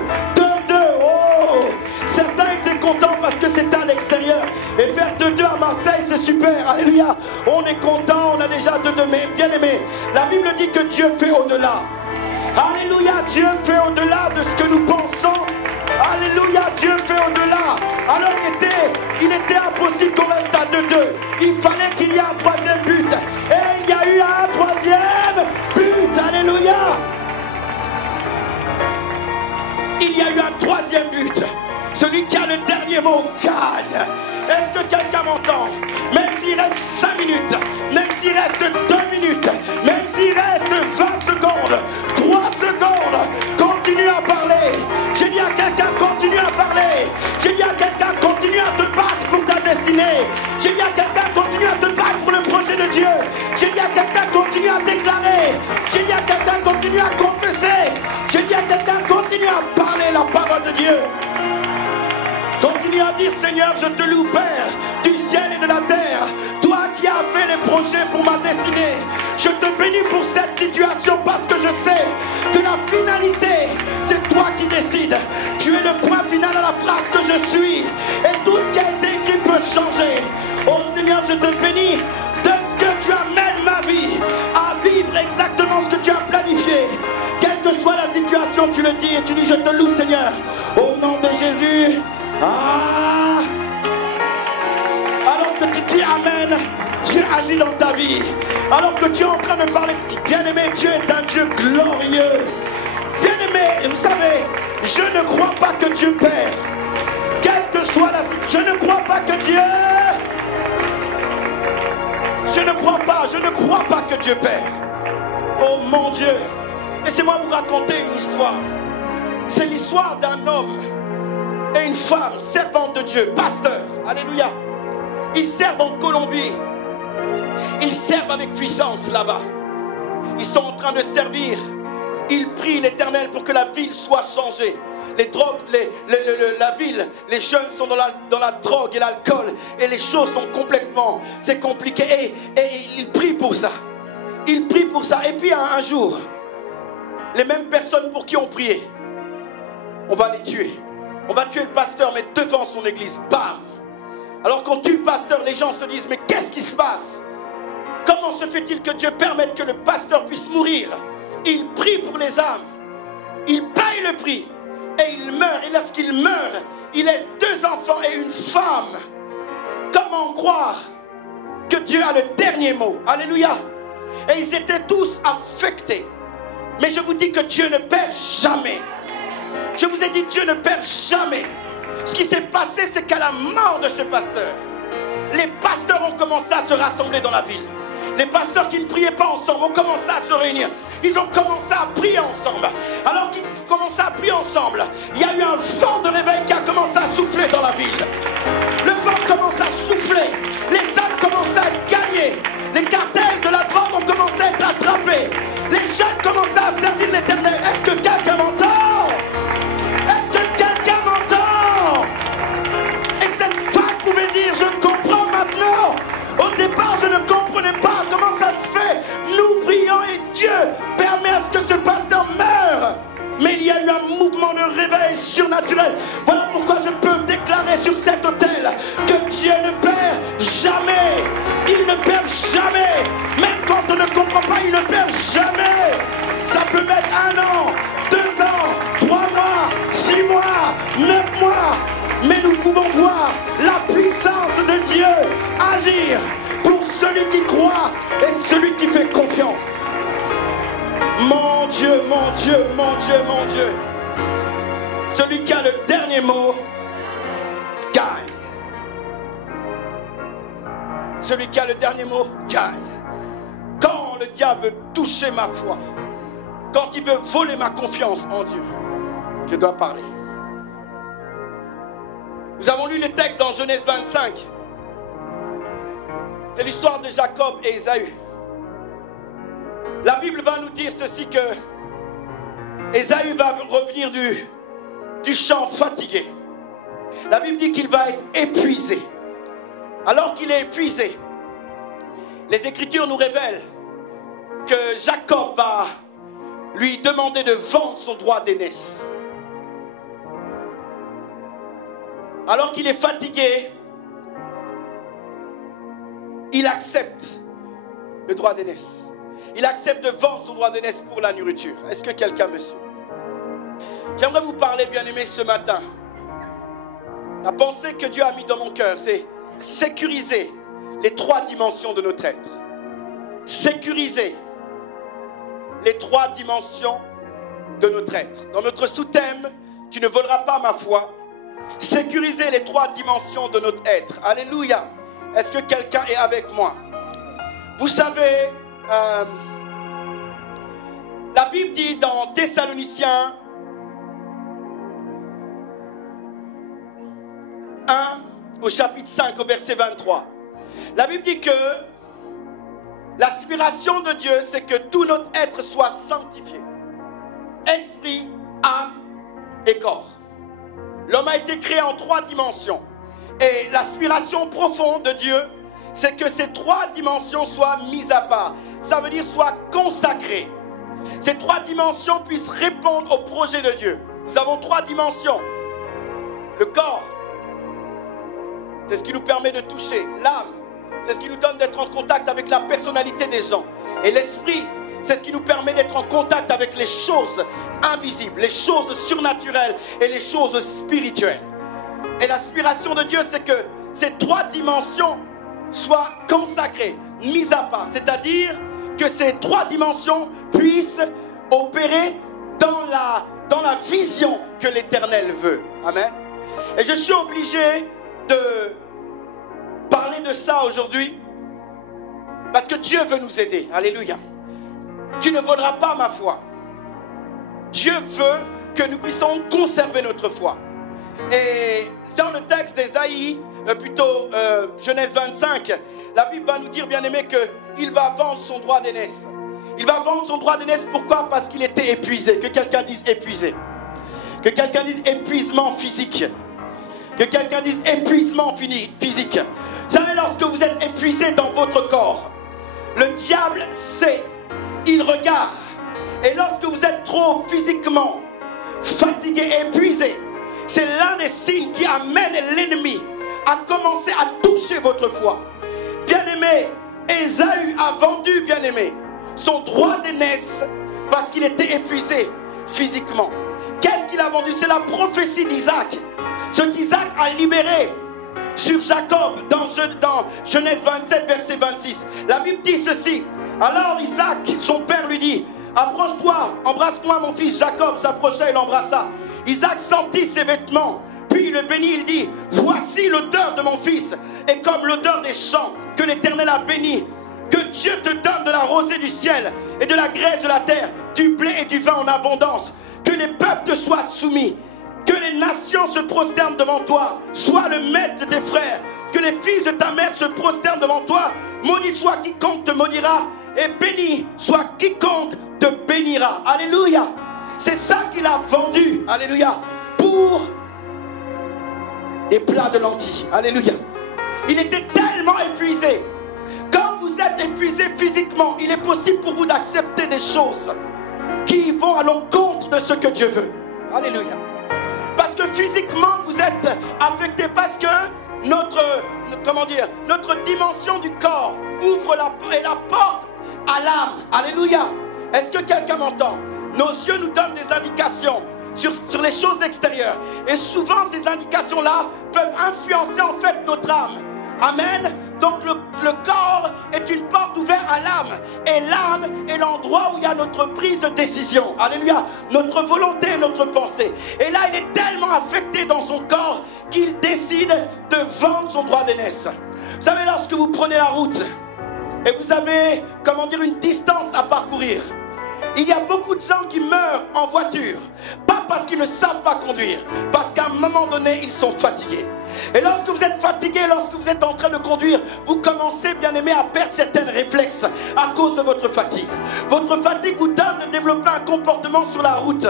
Oh. Certains étaient contents parce que c'était à l'extérieur. Et faire 2-2 à Marseille, c'est super. Alléluia. On est content, on a déjà 2-2. Mais bien aimé, la Bible dit que Dieu fait au-delà. Alléluia. Dieu fait au-delà de ce que nous pensons. Alléluia. Dieu fait au-delà. Alors il était impossible qu'on reste à 2-2. Il fallait qu'il y ait un troisième but. Et il y a eu un troisième but. Alléluia. Il y a eu un troisième but. Celui qui a le dernier mot gagne. Est-ce que quelqu'un m'entend? Même s'il reste 5 minutes, même s'il reste 2 minutes, même s'il reste 20 secondes, 3 secondes, continue à parler. J'ai dit à quelqu'un, continue à parler. J'ai dit à quelqu'un, continue à te battre pour ta destinée. J'ai dit à quelqu'un, continue à te battre pour le projet de Dieu. J'ai dit à quelqu'un, continue à déclarer. J'ai dit à quelqu'un, continue à confesser. J'ai dit à quelqu'un, continue à parler la parole de Dieu. Continue à dire, Seigneur, je te loue, Père, du ciel et de la terre. Toi qui as fait les projets pour ma destinée. Je te bénis pour cette situation parce que je sais que la finalité, c'est toi qui décides. Tu es le point final à la phrase que je suis. Et tout ce qui a été écrit peut changer. Oh Seigneur, je te bénis de ce que tu amènes ma vie à vivre exactement ce que tu as planifié. Quelle que soit la situation, tu le dis et tu dis, je te loue, Seigneur. Au nom de Jésus. Ah! Alors que tu dis Amen, Dieu agit dans ta vie. Alors que tu es en train de parler, bien-aimé, Dieu est un Dieu glorieux. Bien-aimé, vous savez, je ne crois pas que Dieu perd. Quelle que soit la situation, je ne crois pas que Dieu... Je ne crois pas que Dieu perd. Oh mon Dieu, laissez-moi vous raconter une histoire. C'est l'histoire d'un homme et une femme servante de Dieu, pasteur. Alléluia. Ils servent en Colombie. Ils servent avec puissance là-bas. Ils sont en train de servir. Ils prient l'Éternel pour que la ville soit changée. Les drogues, la ville, les jeunes sont dans la drogue et l'alcool. Et les choses sont complètement... C'est compliqué. Et ils prient pour ça. Ils prient pour ça. Et puis un jour, les mêmes personnes pour qui on priait, on va les tuer. On va tuer le pasteur, mais devant son église. Bam! Alors qu'on tue le pasteur, les gens se disent, mais qu'est-ce qui se passe? Comment se fait-il que Dieu permette que le pasteur puisse mourir? Il prie pour les âmes. Il paye le prix. Et il meurt. Et lorsqu'il meurt, il laisse 2 enfants et une femme. Comment croire que Dieu a le dernier mot? Alléluia. Et ils étaient tous affectés. Mais je vous dis que Dieu ne perd jamais. Je vous ai dit, Dieu ne perd jamais. Ce qui s'est passé, c'est qu'à la mort de ce pasteur, les pasteurs ont commencé à se rassembler dans la ville. Les pasteurs qui ne priaient pas ensemble ont commencé à se réunir. Ils ont commencé à prier ensemble. Alors qu'ils commençaient à prier ensemble, il y a eu un vent de réveil qui a commencé à souffler dans la ville. Le vent commence à souffler. Les âmes commencent à gagner. Les cartels de la drogue ont commencé à être attrapés. Les jeunes commencent à servir l'Éternel. Est-ce que quelqu'un m'entend? Je comprends maintenant. Au départ, je ne comprenais pas comment ça se fait. Nous prions et Dieu permet à ce que ce pasteur meure. Mais il y a eu un mouvement de réveil surnaturel. Voilà pourquoi je peux déclarer sur cet autel que Dieu ne perd jamais. Il ne perd jamais. Même quand on ne comprend pas, il ne perd jamais. Ça peut mettre 1 an, 2 ans, 3 mois, 6 mois, 9 mois. Mais nous pouvons voir la puissance de Dieu agir pour celui qui croit et celui qui fait confiance. Mon Dieu, mon Dieu, mon Dieu, mon Dieu. Celui qui a le dernier mot gagne. Celui qui a le dernier mot gagne. Quand le diable veut toucher ma foi, quand quand il veut voler ma confiance en Dieu, je dois parler. Nous avons lu les textes dans Genèse 25. C'est l'histoire de Jacob et Ésaü. La Bible va nous dire ceci, que Ésaü va revenir du champ fatigué. La Bible dit qu'il va être épuisé. Alors qu'il est épuisé, les Écritures nous révèlent que Jacob va lui demander de vendre son droit d'aînesse. Alors qu'il est fatigué, il accepte le droit d'aînesse. Il accepte de vendre son droit d'aînesse pour la nourriture. Est-ce que quelqu'un me suit? J'aimerais vous parler, bien-aimés, ce matin. La pensée que Dieu a mise dans mon cœur, c'est sécuriser les 3 dimensions de notre être. Sécuriser les 3 dimensions de notre être. Dans notre sous-thème, tu ne voleras pas ma foi. Sécuriser les 3 dimensions de notre être. Alléluia. Est-ce que quelqu'un est avec moi? Vous savez, la Bible dit dans Thessaloniciens 1 au chapitre 5 au verset 23. La Bible dit que l'aspiration de Dieu, c'est que tout notre être soit sanctifié. Esprit, âme et corps. L'homme a été créé en 3 dimensions. Et l'aspiration profonde de Dieu, c'est que ces 3 dimensions soient mises à part. Ça veut dire soient consacrées. Ces 3 dimensions puissent répondre au projet de Dieu. Nous avons 3 dimensions. Le corps, c'est ce qui nous permet de toucher. L'âme, c'est ce qui nous donne d'être en contact avec la personnalité des gens. Et l'esprit, c'est ce qui nous permet d'être en contact avec les choses invisibles, les choses surnaturelles et les choses spirituelles. Et l'aspiration de Dieu, c'est que ces 3 dimensions soient consacrées, mises à part. C'est-à-dire que ces 3 dimensions puissent opérer dans la vision que l'Éternel veut. Amen. Et je suis obligé de parler de ça aujourd'hui parce que Dieu veut nous aider. Alléluia. Tu ne voleras pas ma foi. Dieu veut que nous puissions conserver notre foi. Et dans le texte d'Ésaïe, Genèse 25, la Bible va nous dire, bien aimé, qu'il va vendre son droit d'aînesse. Il va vendre son droit d'aînesse, pourquoi? Parce qu'il était épuisé. Que quelqu'un dise épuisé. Que quelqu'un dise épuisement physique. Que quelqu'un dise épuisement physique. Vous savez, lorsque vous êtes épuisé dans votre corps, le diable sait, il regarde. Et lorsque vous êtes trop physiquement fatigué, épuisé, c'est l'un des signes qui amène l'ennemi à commencer à toucher votre foi. Bien-aimé, Ésaü a vendu, bien-aimé, son droit d'aînesse parce qu'il était épuisé physiquement. Qu'est-ce qu'il a vendu? C'est la prophétie d'Isaac. Ce qu'Isaac a libéré sur Jacob dans Genèse 27, verset 26. La Bible dit ceci. Alors Isaac, son père, lui dit: approche-toi, embrasse-moi mon fils. Jacob s'approcha et l'embrassa. Isaac sentit ses vêtements, puis il le bénit, il dit: voici l'odeur de mon fils, et comme l'odeur des champs que l'Éternel a béni. Que Dieu te donne de la rosée du ciel et de la graisse de la terre, du blé et du vin en abondance. Que les peuples te soient soumis, que les nations se prosternent devant toi. Sois le maître de tes frères, que les fils de ta mère se prosternent devant toi. Maudit soit quiconque te maudira, et béni soit quiconque te bénira. Alléluia. C'est ça qu'il a vendu, alléluia, pour des plats de lentilles. Alléluia. Il était tellement épuisé. Quand vous êtes épuisé physiquement, il est possible pour vous d'accepter des choses qui vont à l'encontre de ce que Dieu veut. Alléluia. Parce que physiquement, vous êtes affecté parce que notre dimension du corps ouvre la porte à l'âme. Alléluia. Est-ce que quelqu'un m'entend? Nos yeux nous donnent des indications sur les choses extérieures. Et souvent, ces indications-là peuvent influencer en fait notre âme. Amen. Donc le corps est une porte ouverte à l'âme. Et l'âme est l'endroit où il y a notre prise de décision. Alléluia. Notre volonté et notre pensée. Et là, il est tellement affecté dans son corps qu'il décide de vendre son droit d'aînesse. Vous savez, lorsque vous prenez la route et vous avez, une distance à parcourir, Il y a beaucoup de gens qui meurent en voiture, pas parce qu'ils ne savent pas conduire, parce qu'à un moment donné, ils sont fatigués. Et lorsque vous êtes fatigué, lorsque vous êtes en train de conduire, vous commencez, bien aimé, à perdre certains réflexes à cause de votre fatigue. Votre fatigue vous donne de développer un comportement sur la route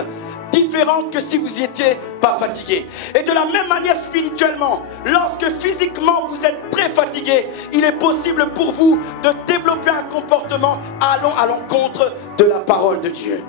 différente que si vous n'étiez pas fatigué. Et de la même manière spirituellement, lorsque physiquement vous êtes très fatigué, il est possible pour vous de développer un comportement allant à l'encontre de la parole de Dieu.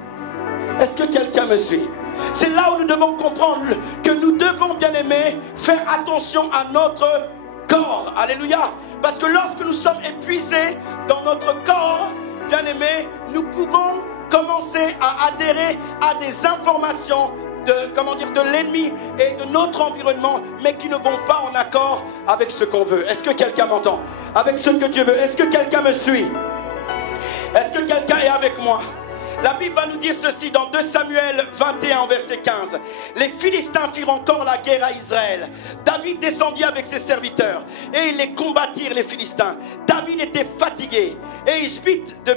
Est-ce que quelqu'un me suit? C'est là où nous devons comprendre que nous devons, bien aimés, faire attention à notre corps. Alléluia. Parce que lorsque nous sommes épuisés dans notre corps, bien aimés, nous pouvons commencer à adhérer à des informations de l'ennemi et de notre environnement, mais qui ne vont pas en accord avec ce qu'on veut. Est-ce que quelqu'un m'entend? Avec ce que Dieu veut. Est-ce que quelqu'un me suit? Est-ce que quelqu'un est avec moi? La Bible va nous dire ceci dans 2 Samuel 21, verset 15. Les Philistins firent encore la guerre à Israël. David descendit avec ses serviteurs et ils les combattirent, les Philistins. David était fatigué et Ishbit de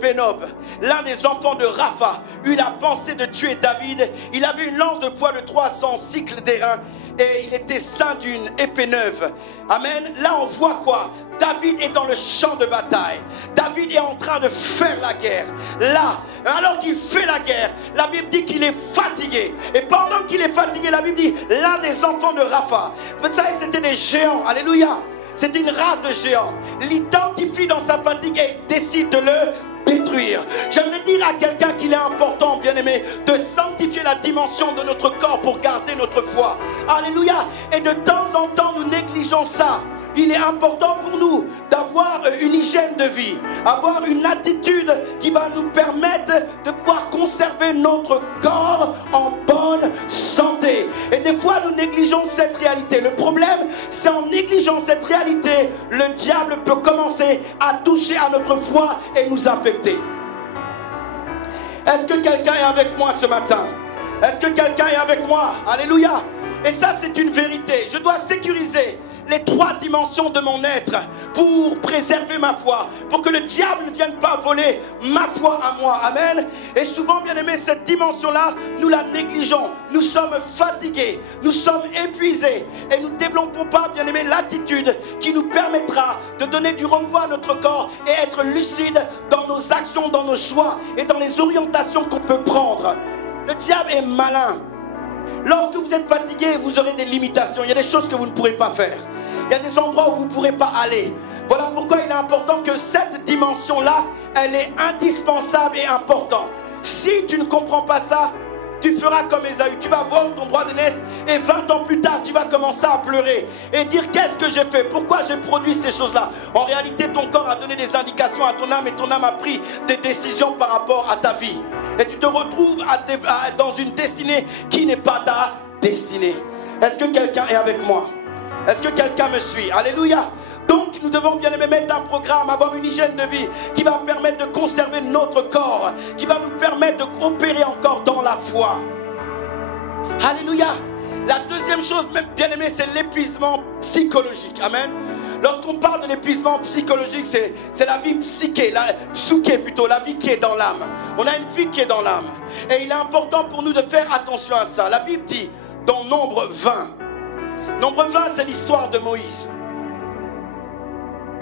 Benob, l'un des enfants de Rapha, eut la pensée de tuer David. Il avait une lance de poids de 300 cycles d'airain et il était ceint d'une épée neuve. Amen. Là on voit quoi? David est dans le champ de bataille. David est en train de faire la guerre. Là, alors qu'il fait la guerre, la Bible dit qu'il est fatigué. Et pendant qu'il est fatigué, la Bible dit l'un des enfants de Rapha. Vous savez, c'était des géants. Alléluia. C'était une race de géants. L'identifie dans sa fatigue et décide de le détruire. J'aimerais dire à quelqu'un qu'il est important, bien aimé, de sanctifier la dimension de notre corps pour garder notre foi. Alléluia. Et de temps en temps, nous négligeons ça. Il est important pour nous d'avoir une hygiène de vie, avoir une attitude qui va nous permettre de pouvoir conserver notre corps en bonne santé. Et des fois, nous négligeons cette réalité. Le problème, c'est en négligeant cette réalité, le diable peut commencer à toucher à notre foi et nous affecter. Est-ce que quelqu'un est avec moi ce matin? Est-ce que quelqu'un est avec moi? Alléluia. Et ça, c'est une vérité. Je dois sécuriser les 3 dimensions de mon être pour préserver ma foi, pour que le diable ne vienne pas voler ma foi à moi. Amen. Et souvent, bien aimé, cette dimension-là, nous la négligeons. Nous sommes fatigués, nous sommes épuisés et nous ne développons pas, bien aimé, l'attitude qui nous permettra de donner du repos à notre corps et être lucide dans nos actions, dans nos choix et dans les orientations qu'on peut prendre. Le diable est malin. Lorsque vous êtes fatigué, vous aurez des limitations. Il y a des choses que vous ne pourrez pas faire. Il y a des endroits où vous ne pourrez pas aller. Voilà pourquoi il est important que cette dimension-là, elle est indispensable et importante. Si tu ne comprends pas ça, tu feras comme Ésaü. Tu vas voir ton droit d'aînesse et 20 ans plus tard, tu vas commencer à pleurer et dire qu'est-ce que j'ai fait? Pourquoi j'ai produit ces choses-là? En réalité, ton corps a donné des indications à ton âme et ton âme a pris des décisions par rapport à ta vie. Et tu te retrouves dans une destinée qui n'est pas ta destinée. Est-ce que quelqu'un est avec moi? Est-ce que quelqu'un me suit? Alléluia. Donc nous devons bien aimer mettre un programme, avoir une hygiène de vie qui va permettre de conserver notre corps, qui va nous permettre d'opérer encore dans la foi. Alléluia. La deuxième chose, même bien aimé, c'est l'épuisement psychologique. Amen. Lorsqu'on parle de l'épuisement psychologique, c'est la vie psyché, la vie qui est dans l'âme. On a une vie qui est dans l'âme. Et il est important pour nous de faire attention à ça. La Bible dit dans Nombre 20. Nombre 20, c'est l'histoire de Moïse.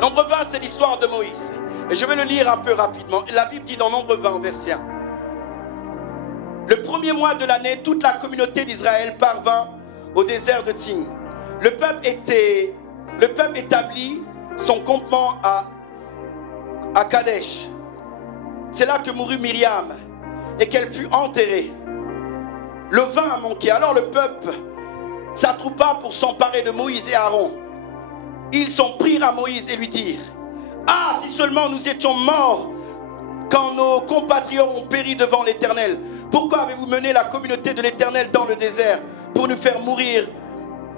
Nombre 20, c'est l'histoire de Moïse. Et je vais le lire un peu rapidement. La Bible dit dans Nombre 20, verset 1. Le premier mois de l'année, toute la communauté d'Israël parvint au désert de Tsin. Le peuple établit son campement à Kadesh. C'est là que mourut Myriam et qu'elle fut enterrée. Le vin a manqué. Alors le peuple s'attroupa pour s'emparer de Moïse et Aaron. Ils s'en prirent à Moïse et lui dirent: ah, si seulement nous étions morts quand nos compatriotes ont péri devant l'Éternel. Pourquoi avez-vous mené la communauté de l'Éternel dans le désert pour nous faire mourir,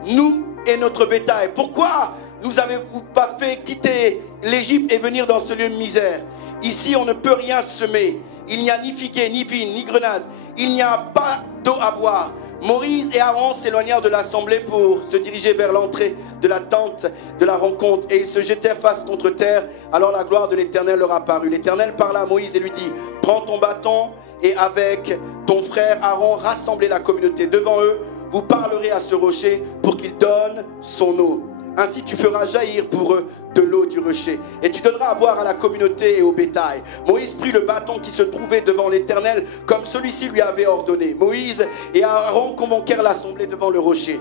nous et notre bétail? Pourquoi nous avez-vous pas fait quitter l'Égypte et venir dans ce lieu de misère? Ici on ne peut rien semer. Il n'y a ni figuier, ni vigne, ni grenade. Il n'y a pas d'eau à boire. Moïse et Aaron s'éloignèrent de l'assemblée pour se diriger vers l'entrée de la tente de la rencontre. Et ils se jetèrent face contre terre. Alors la gloire de l'Éternel leur apparut. L'Éternel parla à Moïse et lui dit, prends ton bâton et avec ton frère Aaron, rassemblez la communauté. Devant eux, vous parlerez à ce rocher pour qu'il donne son eau. Ainsi tu feras jaillir pour eux de l'eau du rocher. Et tu donneras à boire à la communauté et au bétail. Moïse prit le bâton qui se trouvait devant l'Éternel, comme celui-ci lui avait ordonné. Moïse et Aaron convoquèrent l'assemblée devant le rocher.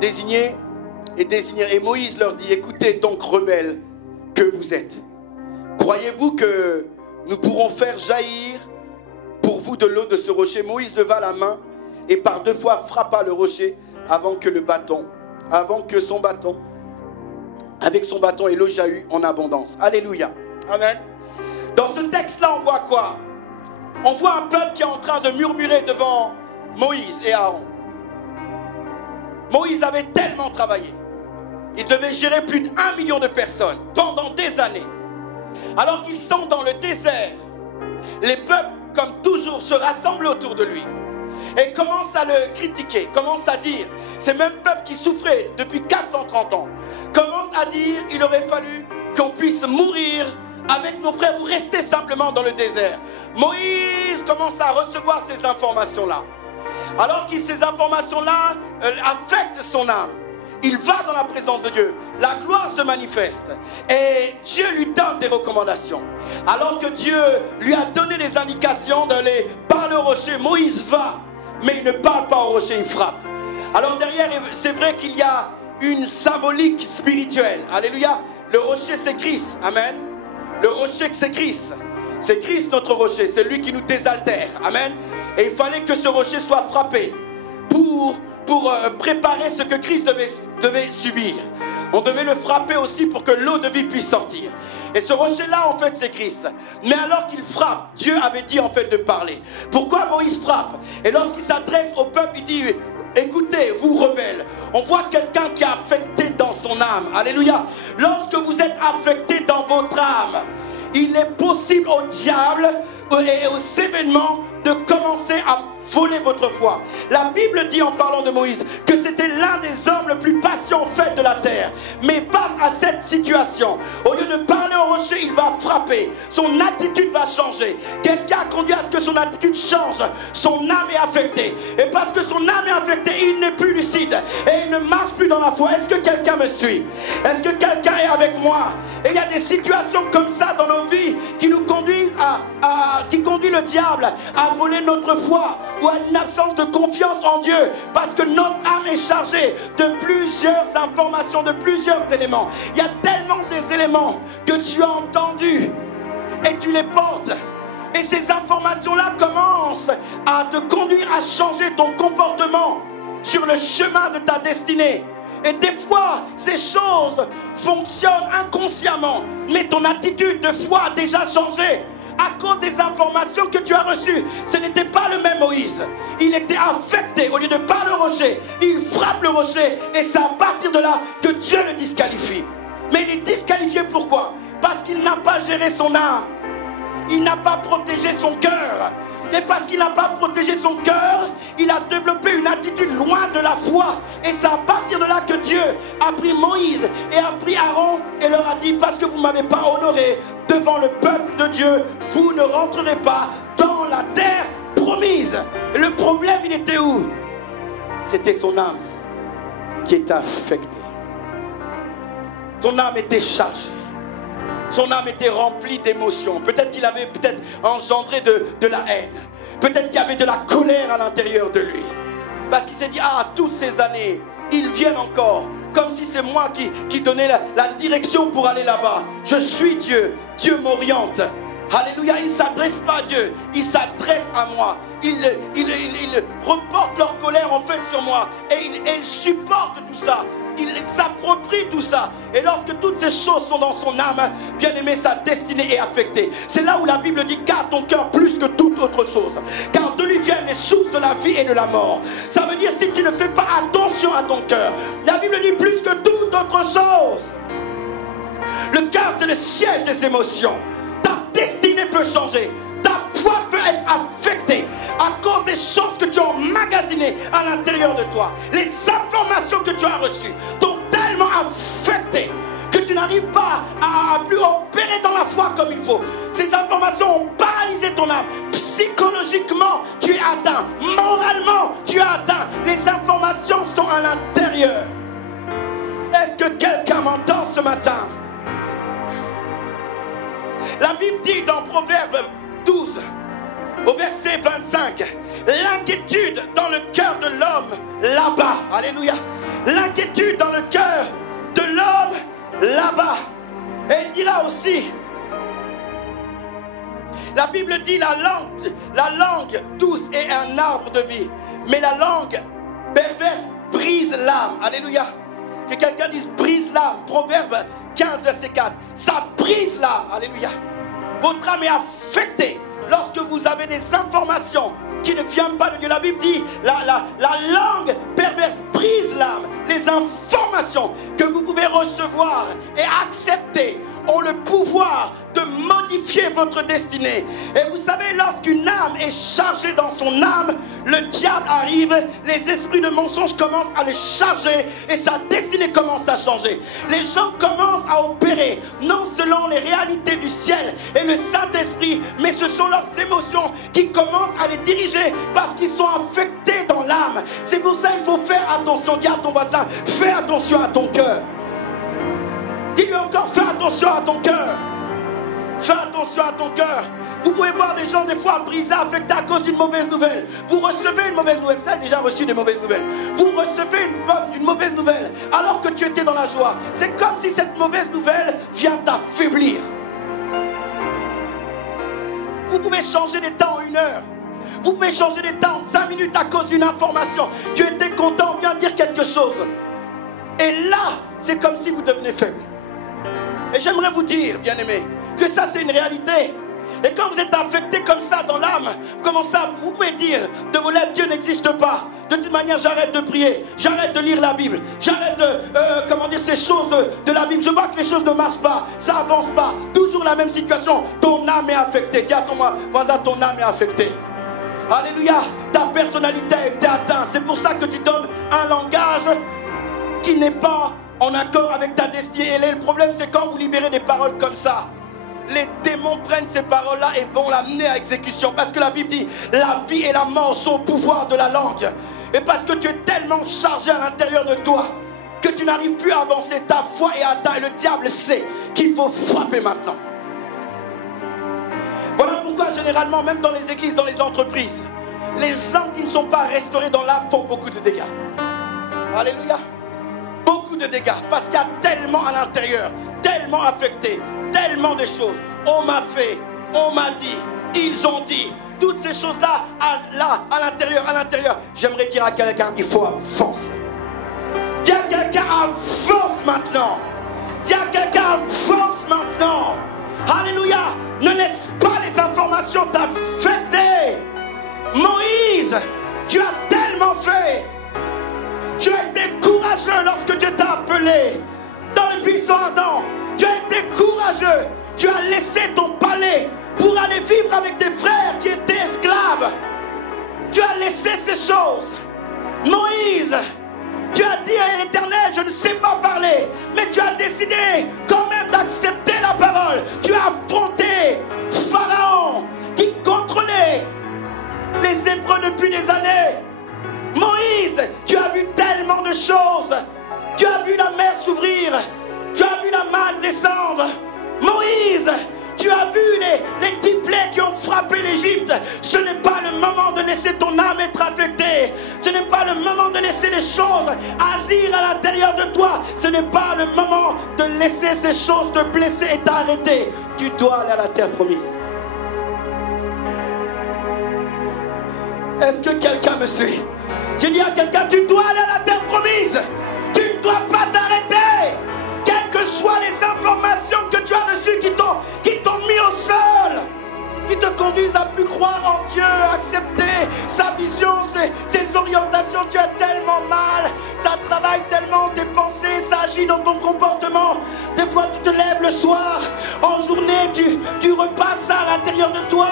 Désignés. Et Moïse leur dit, écoutez donc rebelles que vous êtes. Croyez-vous que nous pourrons faire jaillir pour vous de l'eau de ce rocher? Moïse leva la main et par 2 fois frappa le rocher avec son bâton, et l'eau jaillit en abondance. Alléluia. Amen. Dans ce texte-là, on voit quoi? On voit un peuple qui est en train de murmurer devant Moïse et Aaron. Moïse avait tellement travaillé. Il devait gérer plus d'1 million de personnes pendant des années. Alors qu'ils sont dans le désert, les peuples, comme toujours, se rassemblent autour de lui et commencent à le critiquer, commencent à dire, ces mêmes peuples qui souffraient depuis 430 ans, commencent à dire, il aurait fallu qu'on puisse mourir avec nos frères ou rester simplement dans le désert. Moïse commence à recevoir ces informations-là. Alors que ces informations-là affectent son âme, il va dans la présence de Dieu. La gloire se manifeste. Et Dieu lui donne des recommandations. Alors que Dieu lui a donné des indications d'aller par le rocher, Moïse va. Mais il ne parle pas au rocher, il frappe. Alors derrière, c'est vrai qu'il y a une symbolique spirituelle. Alléluia. Le rocher, c'est Christ. Amen. Le rocher, c'est Christ. C'est Christ notre rocher. C'est lui qui nous désaltère. Amen. Et il fallait que ce rocher soit frappé pour préparer ce que Christ devait subir. On devait le frapper aussi pour que l'eau de vie puisse sortir. Et ce rocher-là, en fait, c'est Christ. Mais alors qu'il frappe, Dieu avait dit, en fait, de parler. Pourquoi Moïse frappe? Et lorsqu'il s'adresse au peuple, il dit, écoutez, vous rebelles. On voit quelqu'un qui est affecté dans son âme. Alléluia. Lorsque vous êtes affecté dans votre âme, il est possible au diable et aux événements de commencer à voler votre foi. La Bible dit en parlant de Moïse que c'était l'un des hommes le plus patient fait de la terre. Mais face à cette situation, au lieu de parler au rocher, il va frapper. Son attitude va changer. Qu'est-ce qui a conduit à ce que son attitude change? Son âme est affectée. Et parce que son âme est affectée, il n'est plus lucide. Et il ne marche plus dans la foi. Est-ce que quelqu'un me suit? Est-ce que quelqu'un est avec moi? Et il y a des situations comme ça dans nos vies qui nous conduisent qui conduit le diable à voler notre foi ou à une absence de confiance en Dieu, parce que notre âme est chargée de plusieurs informations, de plusieurs éléments. Il y a tellement des éléments que tu as entendus et tu les portes. Et ces informations-là commencent à te conduire à changer ton comportement sur le chemin de ta destinée. Et des fois, ces choses fonctionnent inconsciemment, mais ton attitude de foi a déjà changé. À cause des informations que tu as reçues, ce n'était pas le même Moïse. Il était affecté. Au lieu de parler au rocher, il frappe le rocher. Et c'est à partir de là que Dieu le disqualifie. Mais il est disqualifié pourquoi? Parce qu'il n'a pas géré son âme. Il n'a pas protégé son cœur. Et parce qu'il n'a pas protégé son cœur, il a développé une attitude loin de la foi. Et c'est à partir de là que Dieu a pris Moïse et a pris Aaron et leur a dit, parce que vous ne m'avez pas honoré devant le peuple de Dieu, vous ne rentrerez pas dans la terre promise. Et le problème, il était où? C'était son âme qui était affectée. Son âme était chargée. Son âme était remplie d'émotions. Peut-être qu'il avait engendré de la haine. Peut-être qu'il y avait de la colère à l'intérieur de lui. Parce qu'il s'est dit, toutes ces années, ils viennent encore. Comme si c'est moi qui donnais la direction pour aller là-bas. Je suis Dieu. Dieu m'oriente. Alléluia. Ils ne s'adressent pas à Dieu. Ils s'adressent à moi. Ils reportent leur colère en fait sur moi. Et ils supportent tout ça. Il s'approprie tout ça. Et lorsque toutes ces choses sont dans son âme, bien aimé, sa destinée est affectée. C'est là où la Bible dit, garde ton cœur plus que toute autre chose, car de lui viennent les sources de la vie et de la mort. Ça veut dire, si tu ne fais pas attention à ton cœur, la Bible dit plus que toute autre chose. Le cœur, c'est le siège des émotions. Ta destinée peut changer. Ta foi peut être affectée à cause des choses que tu tu as emmagasinées à l'intérieur de toi, les informations que tu as reçues t'ont tellement affecté que tu n'arrives pas à plus opérer dans la foi comme il faut. Ces informations ont paralysé ton âme. Psychologiquement, tu es atteint. Moralement, tu es atteint. Les informations sont à l'intérieur. Est-ce que quelqu'un m'entend ce matin? La Bible dit dans Proverbe 12, au verset 25, l'inquiétude dans le cœur de l'homme là-bas. Alléluia. L'inquiétude dans le cœur de l'homme là-bas. Et il dira aussi, la Bible dit la langue douce est un arbre de vie, mais la langue perverse brise l'âme. Alléluia. Que quelqu'un dise brise l'âme. Proverbe 15 verset 4. Ça brise l'âme. Alléluia. Votre âme est affectée lorsque vous avez des informations qui ne viennent pas de Dieu. La Bible dit la langue perverse brise l'âme. Les informations que vous pouvez recevoir et accepter ont le pouvoir de modifier votre destinée. Et vous savez, lorsqu'une âme est chargée dans son âme, le diable arrive, les esprits de mensonge commencent à le charger et sa destinée commence à changer. Les gens commencent à opérer non selon les réalités du ciel et le Saint-Esprit, mais ce sont leurs émotions qui commencent à les diriger parce qu'ils sont affectés dans l'âme. C'est pour ça qu'il faut faire attention. Dis à ton voisin, fais attention à ton cœur. Dis-lui encore, fais attention à ton cœur. Fais attention à ton cœur. Vous pouvez voir des gens des fois brisés, affectés à cause d'une mauvaise nouvelle. Vous recevez une mauvaise nouvelle. Vous avez déjà reçu des mauvaises nouvelles. Vous recevez une mauvaise nouvelle alors que tu étais dans la joie. C'est comme si cette mauvaise nouvelle vient t'affaiblir. Vous pouvez changer d'état en 1 heure. Vous pouvez changer d'état en 5 minutes à cause d'une information. Tu étais content, on vient de dire quelque chose. Et là, c'est comme si vous devenez faible. Et j'aimerais vous dire, bien-aimés, que ça c'est une réalité. Et quand vous êtes affecté comme ça dans l'âme, vous pouvez dire de vos lèvres, Dieu n'existe pas. De toute manière, j'arrête de prier, j'arrête de lire la Bible, j'arrête de, ces choses de la Bible. Je vois que les choses ne marchent pas, ça avance pas. Toujours la même situation, ton âme est affectée. Dis à ton voisin, ton âme est affectée. Alléluia, ta personnalité a été atteinte. C'est pour ça que tu donnes un langage qui n'est pas en accord avec ta destinée. Et le problème, c'est quand vous libérez des paroles comme ça, les démons prennent ces paroles-là et vont l'amener à exécution. Parce que la Bible dit, la vie et la mort sont au pouvoir de la langue. Et parce que tu es tellement chargé à l'intérieur de toi que tu n'arrives plus à avancer, ta foi est atteinte. Et le diable sait qu'il faut frapper maintenant. Voilà pourquoi généralement, même dans les églises, dans les entreprises, les gens qui ne sont pas restaurés dans l'âme font beaucoup de dégâts. Alléluia. Beaucoup de dégâts, parce qu'il y a tellement à l'intérieur, tellement affecté, tellement de choses. On m'a fait, on m'a dit, ils ont dit, toutes ces choses-là, là, à l'intérieur, j'aimerais dire à quelqu'un, il faut avancer. Dis à quelqu'un, avance maintenant. Dis à quelqu'un, avance maintenant. Alléluia. Ne laisse pas les informations t'affecter. Moïse, tu as tellement fait. Tu as été courageux lorsque Dieu t'a appelé dans le buisson ardent. Tu as été courageux. Tu as laissé ton palais pour aller vivre avec tes frères qui étaient esclaves. Tu as laissé ces choses. Moïse, tu as dit à l'Éternel, je ne sais pas parler, mais tu as décidé quand même d'accepter la parole. Tu as affronté Pharaon qui contrôlait les Hébreux depuis des années. Moïse, tu as vu tellement de choses. Tu as vu la mer s'ouvrir. Tu as vu la manne descendre. Moïse, tu as vu les 10 plaies qui ont frappé l'Égypte. Ce n'est pas le moment de laisser ton âme être affectée. Ce n'est pas le moment de laisser les choses agir à l'intérieur de toi. Ce n'est pas le moment de laisser ces choses te blesser et t'arrêter. Tu dois aller à la terre promise. Est-ce que quelqu'un me suit? J'ai dit à quelqu'un, tu dois aller à la terre promise. Tu ne dois pas t'arrêter. Quelles que soient les informations que tu as reçues qui t'ont mis au sol, qui te conduisent à plus croire en Dieu, accepter sa vision, ses orientations. Tu as tellement mal, ça travaille tellement tes pensées, ça agit agis dans ton comportement. Des fois, tu te lèves le soir, en journée, tu repasses ça à l'intérieur de toi.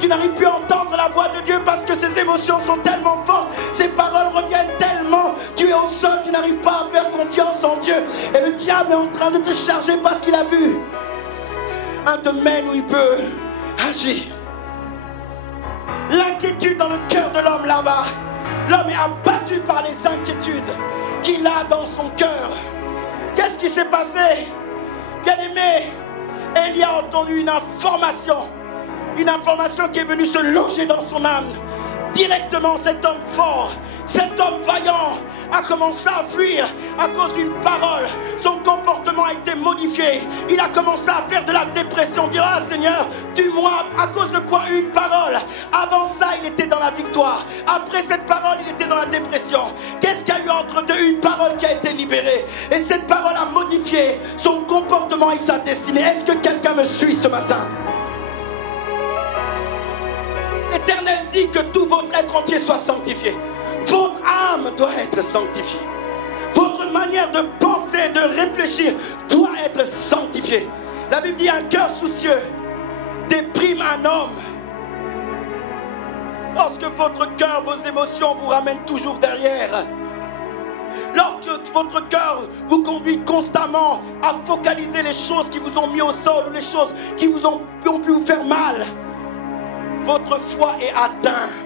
Tu n'arrives plus à entendre la voix de Dieu parce que ces émotions sont tellement fortes. Ces paroles reviennent tellement. Tu es au sol, tu n'arrives pas à faire confiance en Dieu. Et le diable est en train de te charger parce qu'il a vu un domaine où il peut agir. L'inquiétude dans le cœur de l'homme là-bas. L'homme est abattu par les inquiétudes qu'il a dans son cœur. Qu'est-ce qui s'est passé? Bien-aimé, Élie a entendu une information qui est venue se loger dans son âme. Directement, cet homme fort, cet homme vaillant a commencé à fuir à cause d'une parole. Son comportement a été modifié. Il a commencé à faire de la dépression. Il dira, Seigneur, tue-moi. À cause de quoi? Une parole. Avant ça, il était dans la victoire. Après cette parole, il était dans la dépression. Qu'est-ce qu'il y a eu entre deux? Une parole qui a été libérée. Et cette parole a modifié son comportement et sa destinée. Est-ce que quelqu'un me suit ce matin? L'Éternel dit que tout votre être entier soit sanctifié. Votre âme doit être sanctifiée. Votre manière de penser, de réfléchir doit être sanctifiée. La Bible dit un cœur soucieux déprime un homme. Lorsque votre cœur, vos émotions vous ramènent toujours derrière. Lorsque votre cœur vous conduit constamment à focaliser les choses qui vous ont mis au sol ou les choses qui ont pu vous faire mal. Votre foi est atteinte.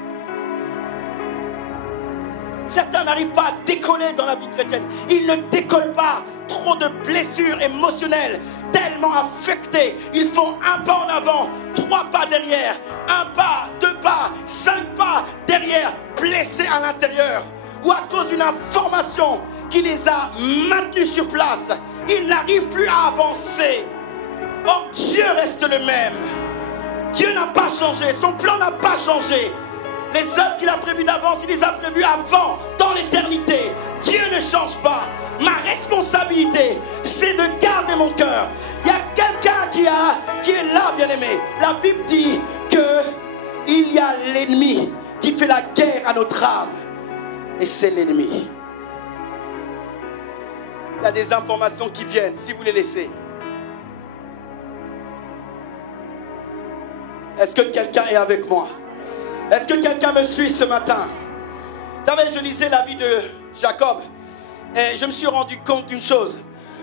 Certains n'arrivent pas à décoller dans la vie chrétienne. Ils ne décollent pas. Trop de blessures émotionnelles, tellement affectées. Ils font un pas en avant, 3 pas derrière, 1 pas, 2 pas, 5 pas derrière, blessés à l'intérieur. Ou à cause d'une information qui les a maintenus sur place, ils n'arrivent plus à avancer. Or, Dieu reste le même. Dieu n'a pas changé, son plan n'a pas changé. Les œuvres qu'il a prévues d'avance, il les a prévues avant, dans l'éternité. Dieu ne change pas. Ma responsabilité, c'est de garder mon cœur. Il y a quelqu'un qui est là, bien-aimé. La Bible dit qu'il y a l'ennemi qui fait la guerre à notre âme. Et c'est l'ennemi. Il y a des informations qui viennent, si vous les laissez. Est-ce que quelqu'un est avec moi? Est-ce que quelqu'un me suit ce matin? Vous savez, je lisais la vie de Jacob et je me suis rendu compte d'une chose.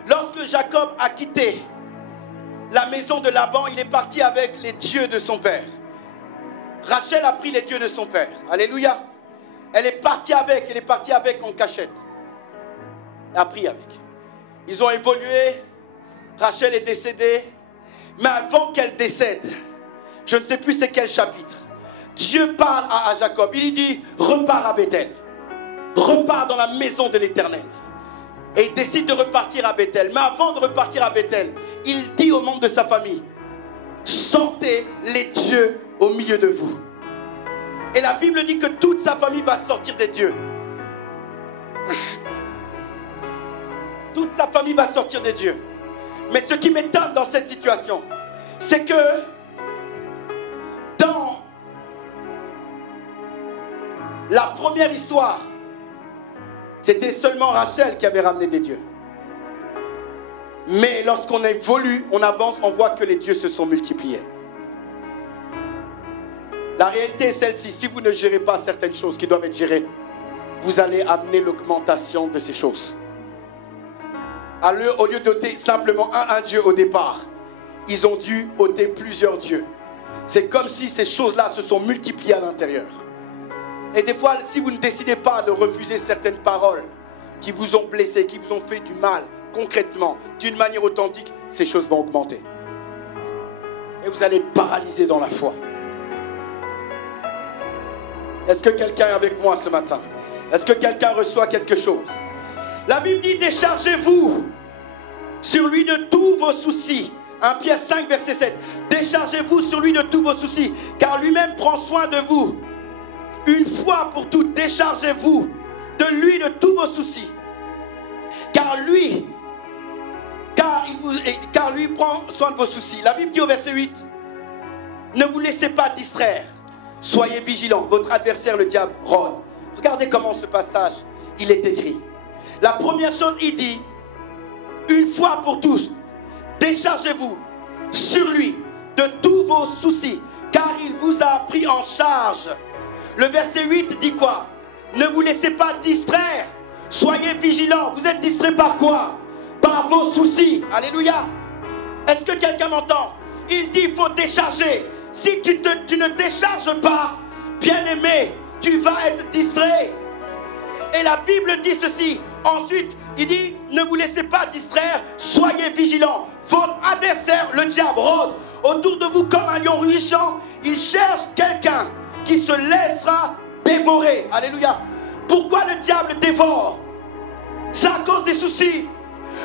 Lorsque Jacob a quitté la maison de Laban, il est parti avec les dieux de son père. Rachel a pris les dieux de son père. Alléluia. Elle est partie avec en cachette. Elle a pris avec. Ils ont évolué. Rachel est décédée. Mais avant qu'elle décède, je ne sais plus c'est quel chapitre, Dieu parle à Jacob. Il lui dit, repars à Bethel. Repars dans la maison de l'Éternel. Et il décide de repartir à Bethel. Mais avant de repartir à Bethel, il dit aux membres de sa famille, sortez les dieux au milieu de vous. Et la Bible dit que toute sa famille va sortir des dieux. Toute sa famille va sortir des dieux. Mais ce qui m'étonne dans cette situation, c'est que dans la première histoire, c'était seulement Rachel qui avait ramené des dieux. Mais lorsqu'on évolue, on avance, on voit que les dieux se sont multipliés. La réalité est celle-ci, si vous ne gérez pas certaines choses qui doivent être gérées, vous allez amener l'augmentation de ces choses. Au lieu d'ôter simplement un dieu au départ, ils ont dû ôter plusieurs dieux. C'est comme si ces choses-là se sont multipliées à l'intérieur. Et des fois, si vous ne décidez pas de refuser certaines paroles qui vous ont blessé, qui vous ont fait du mal, concrètement, d'une manière authentique, ces choses vont augmenter. Et vous allez paralyser dans la foi. Est-ce que quelqu'un est avec moi ce matin? Est-ce que quelqu'un reçoit quelque chose? La Bible dit, déchargez-vous sur lui de tous vos soucis. 1 Pierre 5, verset 7. Déchargez-vous sur lui de tous vos soucis, car lui-même prend soin de vous. Une fois pour toutes, déchargez-vous de lui de tous vos soucis. Car lui prend soin de vos soucis. La Bible dit au verset 8, ne vous laissez pas distraire. Soyez vigilants, votre adversaire le diable rôde. Regardez comment ce passage, il est écrit. La première chose, il dit, une fois pour tous, déchargez-vous sur lui de tous vos soucis, car il vous a pris en charge. Le verset 8 dit quoi? Ne vous laissez pas distraire, soyez vigilants. Vous êtes distraits par quoi? Par vos soucis. Alléluia. Est-ce que quelqu'un m'entend? Il dit il faut décharger. Si tu ne décharges pas, bien-aimé, tu vas être distrait. Et la Bible dit ceci. Ensuite, il dit, ne vous laissez pas distraire, soyez vigilants. Votre adversaire, le diable, rôde autour de vous comme un lion rugissant. Il cherche quelqu'un qui se laissera dévorer. Alléluia. Pourquoi le diable dévore? C'est à cause des soucis.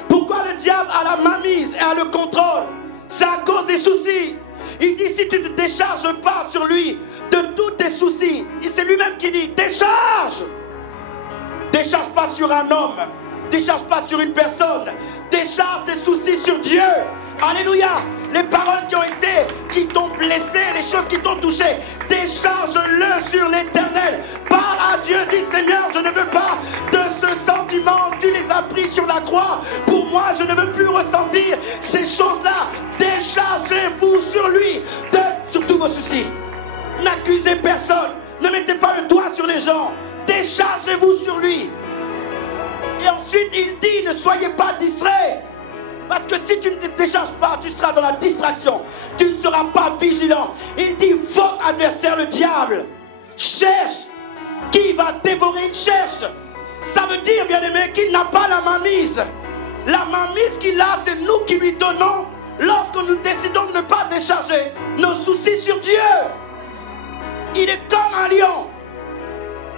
Pourquoi le diable a la mainmise et a le contrôle? C'est à cause des soucis. Il dit, si tu ne décharges pas sur lui de tous tes soucis, c'est lui-même qui dit, décharge. Décharge pas sur un homme, décharge pas sur une personne, décharge tes soucis sur Dieu. Alléluia. Les paroles qui t'ont blessé, les choses qui t'ont touché, décharge-le sur l'Éternel. Parle à Dieu, dis Seigneur, je ne veux pas de ce sentiment, tu les as pris sur la croix. Pour moi, je ne veux plus ressentir ces choses-là. Déchargez-vous sur lui, sur tous vos soucis. N'accusez personne, ne mettez pas le doigt sur les gens. Déchargez-vous sur lui. Et ensuite il dit, ne soyez pas distraits. Parce que si tu ne te décharges pas, tu seras dans la distraction. Tu ne seras pas vigilant. Il dit, votre adversaire le diable cherche qui va dévorer, il cherche. Ça veut dire, bien aimé, qu'il n'a pas la mainmise. La mainmise qu'il a, c'est nous qui lui donnons lorsque nous décidons de ne pas décharger nos soucis sur Dieu. Il est comme un lion.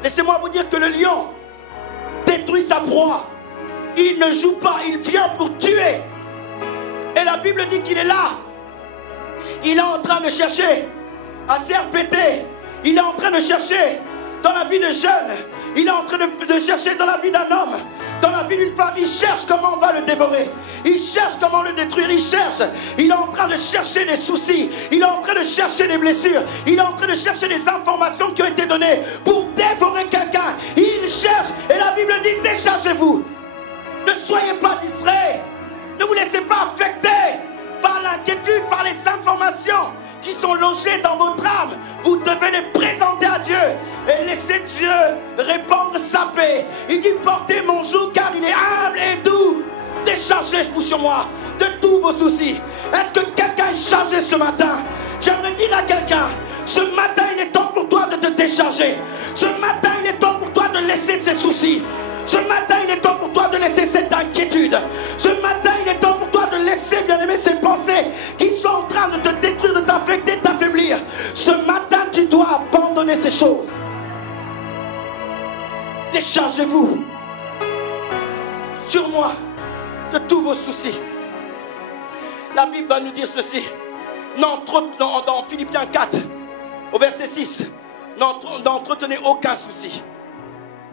Laissez-moi vous dire que le lion détruit sa proie. Il ne joue pas, il vient pour tuer. Et la Bible dit qu'il est là. Il est en train de chercher à se répéter. Il est en train de chercher dans la vie de jeunes. Il est en train de chercher dans la vie d'un homme, dans la vie d'une femme. Il cherche comment on va le dévorer. Il cherche comment le détruire. Il cherche. Il est en train de chercher des soucis. Il est en train de chercher des blessures. Il est en train de chercher des informations qui ont été données pour dévorer quelqu'un. Il cherche. Et la Bible dit, déchargez-vous. Ne soyez pas distraits. Ne vous laissez pas affecter par l'inquiétude, par les informations qui sont logées dans votre âme. Vous devez les présenter à Dieu et laisser Dieu répandre sa paix. Il dit, portez mon joug car il est humble et doux. Déchargez-vous sur moi de tous vos soucis. Est-ce que quelqu'un est chargé ce matin? J'aimerais dire à quelqu'un, ce matin il est temps pour toi de te décharger. Ce matin il est temps pour toi de laisser ces soucis. Ce matin, il est temps pour toi de laisser cette inquiétude. Ce matin, il est temps pour toi de laisser, bien aimé, ces pensées qui sont en train de te détruire, de t'affecter, de t'affaiblir. Ce matin, tu dois abandonner ces choses. Déchargez-vous sur moi de tous vos soucis. La Bible va nous dire ceci. Dans Philippiens 4, au verset 6, n'entretenez aucun souci.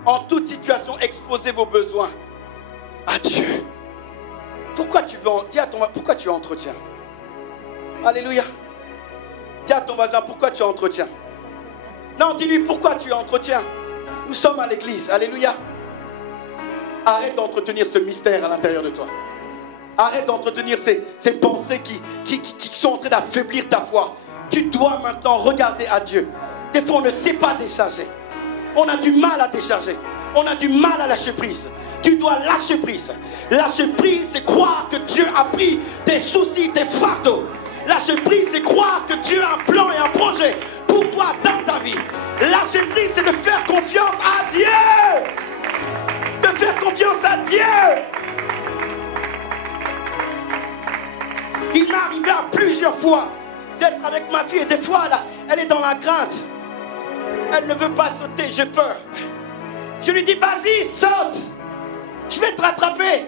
En toute situation, exposez vos besoins à Dieu. Pourquoi tu entretiens? Alléluia. Dis à ton voisin, pourquoi tu entretiens? Non, dis-lui, pourquoi tu entretiens? Nous sommes à l'église. Alléluia. Arrête d'entretenir ce mystère à l'intérieur de toi. Arrête d'entretenir ces pensées qui sont en train d'affaiblir ta foi. Tu dois maintenant regarder à Dieu. Des fois, on ne sait pas décharger. On a du mal à décharger. On a du mal à lâcher prise. Tu dois lâcher prise. Lâcher prise, c'est croire que Dieu a pris tes soucis, tes fardeaux. Lâcher prise, c'est croire que Dieu a un plan et un projet pour toi dans ta vie. Lâcher prise, c'est de faire confiance à Dieu. De faire confiance à Dieu. Il m'est arrivé à plusieurs fois d'être avec ma fille et des fois elle est dans la crainte. Elle ne veut pas sauter, j'ai peur. Je lui dis, vas-y, saute. Je vais te rattraper.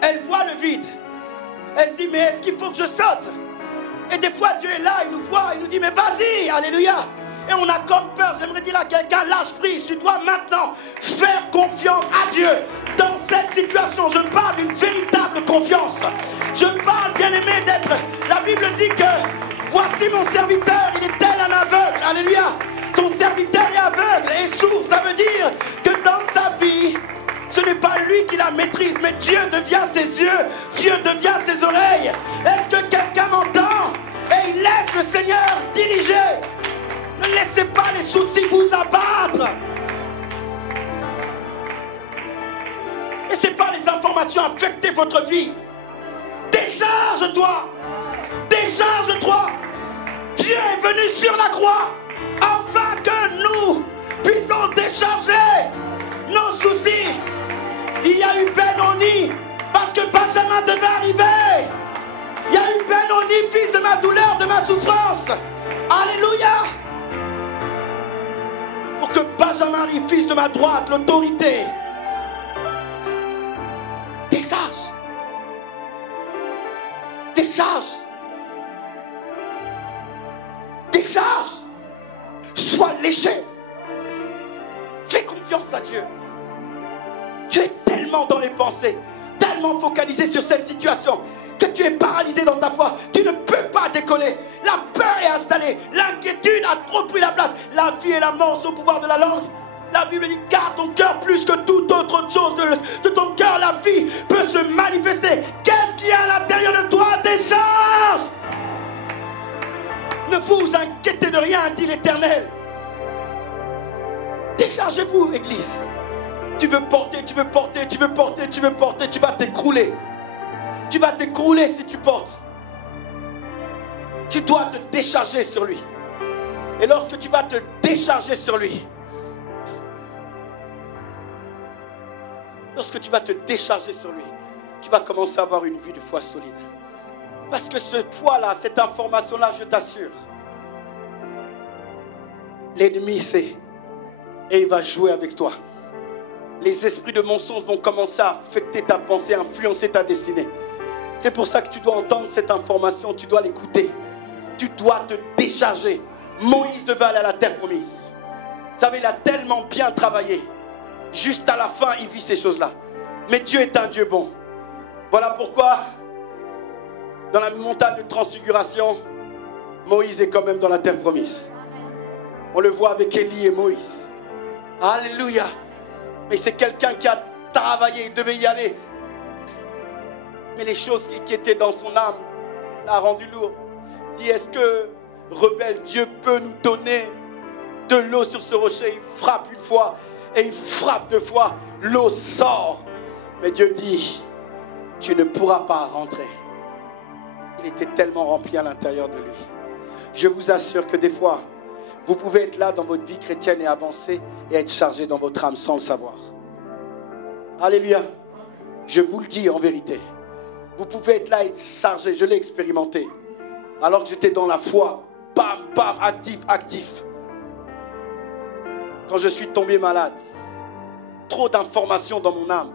Elle voit le vide. Elle se dit, mais est-ce qu'il faut que je saute? Et des fois, Dieu est là, il nous voit, il nous dit, mais vas-y, alléluia. Et on a comme peur. J'aimerais dire à quelqu'un, lâche prise. Tu dois maintenant faire confiance à Dieu. Dans cette situation, je parle d'une véritable confiance. Je parle, bien aimé, d'être... La Bible dit que, voici mon serviteur, il est tel un aveugle. Alléluia. Son serviteur est aveugle et sourd. Ça veut dire que dans sa vie, ce n'est pas lui dit qu'il la maîtrise, mais Dieu devient ses yeux, Dieu devient ses oreilles. Est-ce que quelqu'un m'entend? Et il laisse le Seigneur diriger. Ne laissez pas les soucis vous abattre. Laissez pas les informations affecter votre vie. Décharge-toi. Décharge-toi. Dieu est venu sur la croix afin que nous puissions décharger nos soucis. Il y a eu Benoni parce que Benjamin devait arriver. Il y a eu Benoni, fils de ma douleur, de ma souffrance. Alléluia. Pour que Benjamin arrive, fils de ma droite, l'autorité. Décharge. Décharge. Décharge. Sois léger. Fais confiance à Dieu. Tu es tellement dans les pensées, tellement focalisé sur cette situation que tu es paralysé dans ta foi. Tu ne peux pas décoller. La peur est installée. L'inquiétude a trop pris la place. La vie et la mort sont au pouvoir de la langue. La Bible dit, garde ton cœur plus que toute autre chose. De ton cœur, la vie peut se manifester. Qu'est-ce qu'il y a à l'intérieur de toi? Décharge. Ne vous inquiétez de rien, dit l'Éternel. Déchargez-vous, Église. Tu veux porter, tu veux porter, tu veux porter, tu veux porter, tu vas t'écrouler. Tu vas t'écrouler si tu portes. Tu dois te décharger sur lui. Et lorsque tu vas te décharger sur lui, lorsque tu vas te décharger sur lui, tu vas commencer à avoir une vie de foi solide. Parce que ce poids-là, cette information-là, je t'assure, l'ennemi sait et il va jouer avec toi. Les esprits de mensonge vont commencer à affecter ta pensée, influencer ta destinée. C'est pour ça que tu dois entendre cette information, tu dois l'écouter. Tu dois te décharger. Moïse devait aller à la terre promise. Vous savez, il a tellement bien travaillé. Juste à la fin, il vit ces choses-là. Mais Dieu est un Dieu bon. Voilà pourquoi, dans la montagne de transfiguration, Moïse est quand même dans la terre promise. On le voit avec Élie et Moïse. Alléluia. Mais c'est quelqu'un qui a travaillé, il devait y aller. Mais les choses qui étaient dans son âme l'a rendu lourd. Il dit, est-ce que, rebelle, Dieu peut nous donner de l'eau sur ce rocher? Il frappe une fois et il frappe deux fois. L'eau sort. Mais Dieu dit, tu ne pourras pas rentrer. Il était tellement rempli à l'intérieur de lui. Je vous assure que des fois, vous pouvez être là dans votre vie chrétienne et avancer et être chargé dans votre âme sans le savoir. Alléluia. Je vous le dis en vérité. Vous pouvez être là et être chargé. Je l'ai expérimenté. Alors que j'étais dans la foi. Bam, bam, actif. Quand je suis tombé malade. Trop d'informations dans mon âme.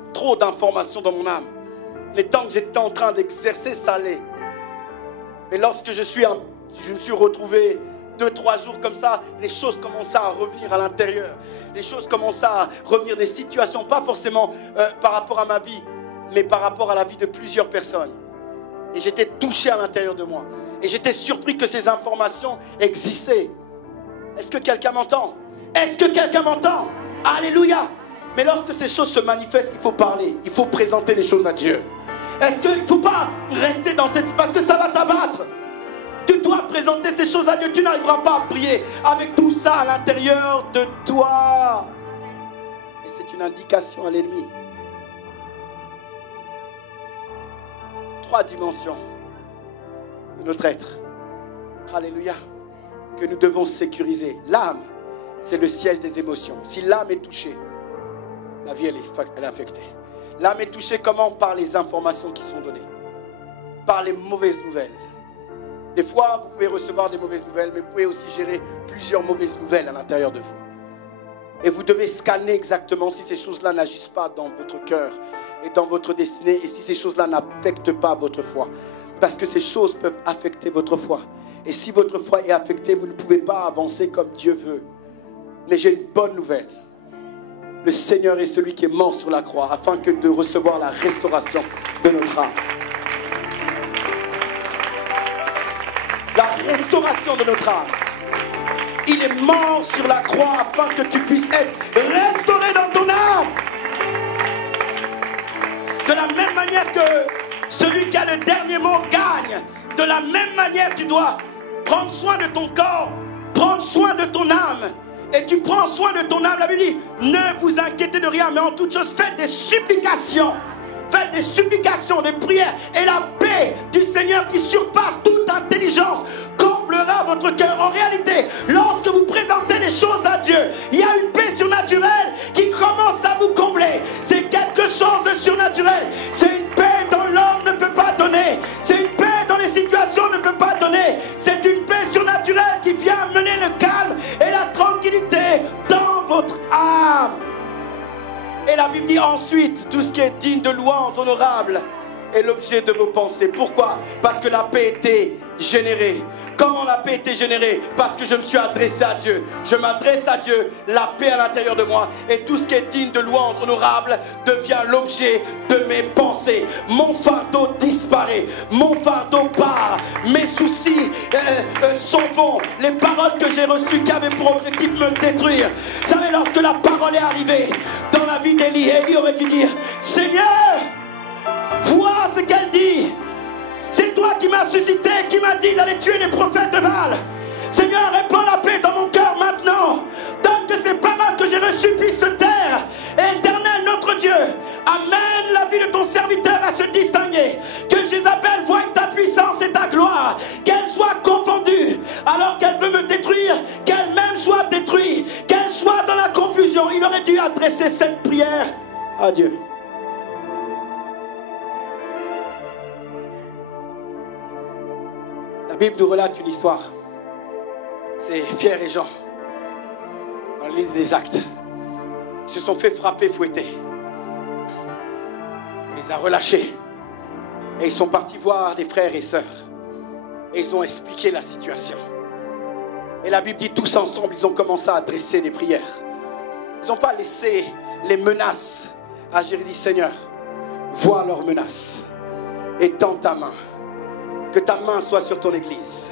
Les temps que j'étais en train d'exercer, ça allait. Mais lorsque je me suis retrouvé 2-3 jours comme ça, les choses commençaient à revenir à l'intérieur. Les choses commençaient à revenir, des situations, pas forcément par rapport à ma vie, mais par rapport à la vie de plusieurs personnes. Et j'étais touché à l'intérieur de moi. Et j'étais surpris que ces informations existaient. Est-ce que quelqu'un m'entend? Est-ce que quelqu'un m'entend? Alléluia. Mais lorsque ces choses se manifestent, il faut parler. Il faut présenter les choses à Dieu. Est-ce qu'il ne faut pas rester dans cette... Parce que ça va t'abattre. Tu dois présenter ces choses à Dieu. Tu n'arriveras pas à prier avec tout ça à l'intérieur de toi. Et c'est une indication à l'ennemi. 3 dimensions de notre être. Alléluia. Que nous devons sécuriser. L'âme, c'est le siège des émotions. Si l'âme est touchée, la vie elle est affectée. L'âme est touchée comment? Par les informations qui sont données. Par les mauvaises nouvelles. Des fois, vous pouvez recevoir des mauvaises nouvelles, mais vous pouvez aussi gérer plusieurs mauvaises nouvelles à l'intérieur de vous. Et vous devez scanner exactement si ces choses-là n'agissent pas dans votre cœur et dans votre destinée, et si ces choses-là n'affectent pas votre foi. Parce que ces choses peuvent affecter votre foi. Et si votre foi est affectée, vous ne pouvez pas avancer comme Dieu veut. Mais j'ai une bonne nouvelle. Le Seigneur est celui qui est mort sur la croix afin que de recevoir la restauration de notre âme. La restauration de notre âme. Il est mort sur la croix afin que tu puisses être restauré dans ton âme. la même manière que celui qui a le dernier mot gagne, de la même manière tu dois prendre soin de ton corps, prendre soin de ton âme. Et tu prends soin de ton âme. La Bible dit, ne vous inquiétez de rien, mais en toute chose, faites des supplications. Faites des supplications, des prières. Et la paix du Seigneur qui surpasse toute intelligence comblera votre cœur. En réalité, lorsque vous présentez les choses à Dieu, il y a une paix surnaturelle qui commence à vous combler. C'est quelque chose de surnaturel. C'est une paix dont l'homme ne peut pas donner. C'est une paix dont les situations ne peuvent pas donner. C'est une paix surnaturelle qui vient amener le calme et la tranquillité dans votre âme. Et la Bible dit ensuite, tout ce qui est digne de louange, honorable, est l'objet de vos pensées. Pourquoi? Parce que la paix était générée. Comment la paix était générée? Parce que je me suis adressé à Dieu. Je m'adresse à Dieu, la paix à l'intérieur de moi. Et tout ce qui est digne de louange, honorable, devient l'objet de mes pensées. Mon fardeau disparaît. Mon fardeau part. Mes soucis s'en vont. Les paroles que j'ai reçues qui avaient pour objectif de me détruire. Vous savez, lorsque la parole est arrivée dans la vie d'Élie, Élie aurait dû dire, Seigneur, vois ce qu'elle dit. C'est toi qui m'as suscité, qui m'as dit d'aller tuer les prophètes de Baal. Seigneur, répands la paix dans mon cœur maintenant. Donne que ces paroles que j'ai reçues puissent se taire. Et éternel notre Dieu, amène la vie de ton serviteur à se distinguer. Que Jézabel voie ta puissance et ta gloire. Qu'elle soit confondue alors qu'elle veut me détruire. Qu'elle-même soit détruite. Qu'elle soit dans la confusion. Il aurait dû adresser cette prière à Dieu. La Bible nous relate une histoire. C'est Pierre et Jean, dans le livre des Actes. Ils se sont fait frapper, fouetter. On les a relâchés. Et ils sont partis voir les frères et sœurs. Et ils ont expliqué la situation. Et la Bible dit tous ensemble, ils ont commencé à adresser des prières. Ils n'ont pas laissé les menaces agir. Ils disent, Seigneur, vois leurs menaces. Et tends ta main. Que ta main soit sur ton église.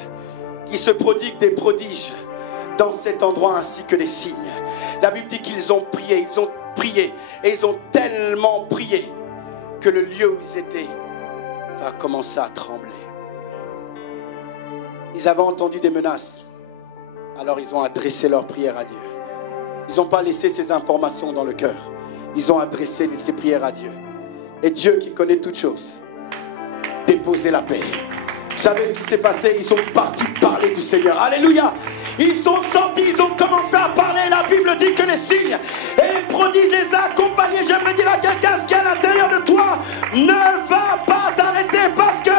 Qu'il se prodigue des prodiges dans cet endroit ainsi que des signes. La Bible dit qu'ils ont prié. Ils ont prié. Et ils ont tellement prié que le lieu où ils étaient, ça a commencé à trembler. Ils avaient entendu des menaces. Alors ils ont adressé leur prière à Dieu. Ils n'ont pas laissé ces informations dans le cœur. Ils ont adressé ces prières à Dieu. Et Dieu qui connaît toutes choses, déposait la paix. Vous savez ce qui s'est passé? Ils sont partis parler du Seigneur. Alléluia! Ils sont sortis, ils ont commencé à parler. La Bible dit que les signes et les prodiges les accompagnaient. J'aimerais dire à quelqu'un, ce qui est à l'intérieur de toi ne va pas t'arrêter parce que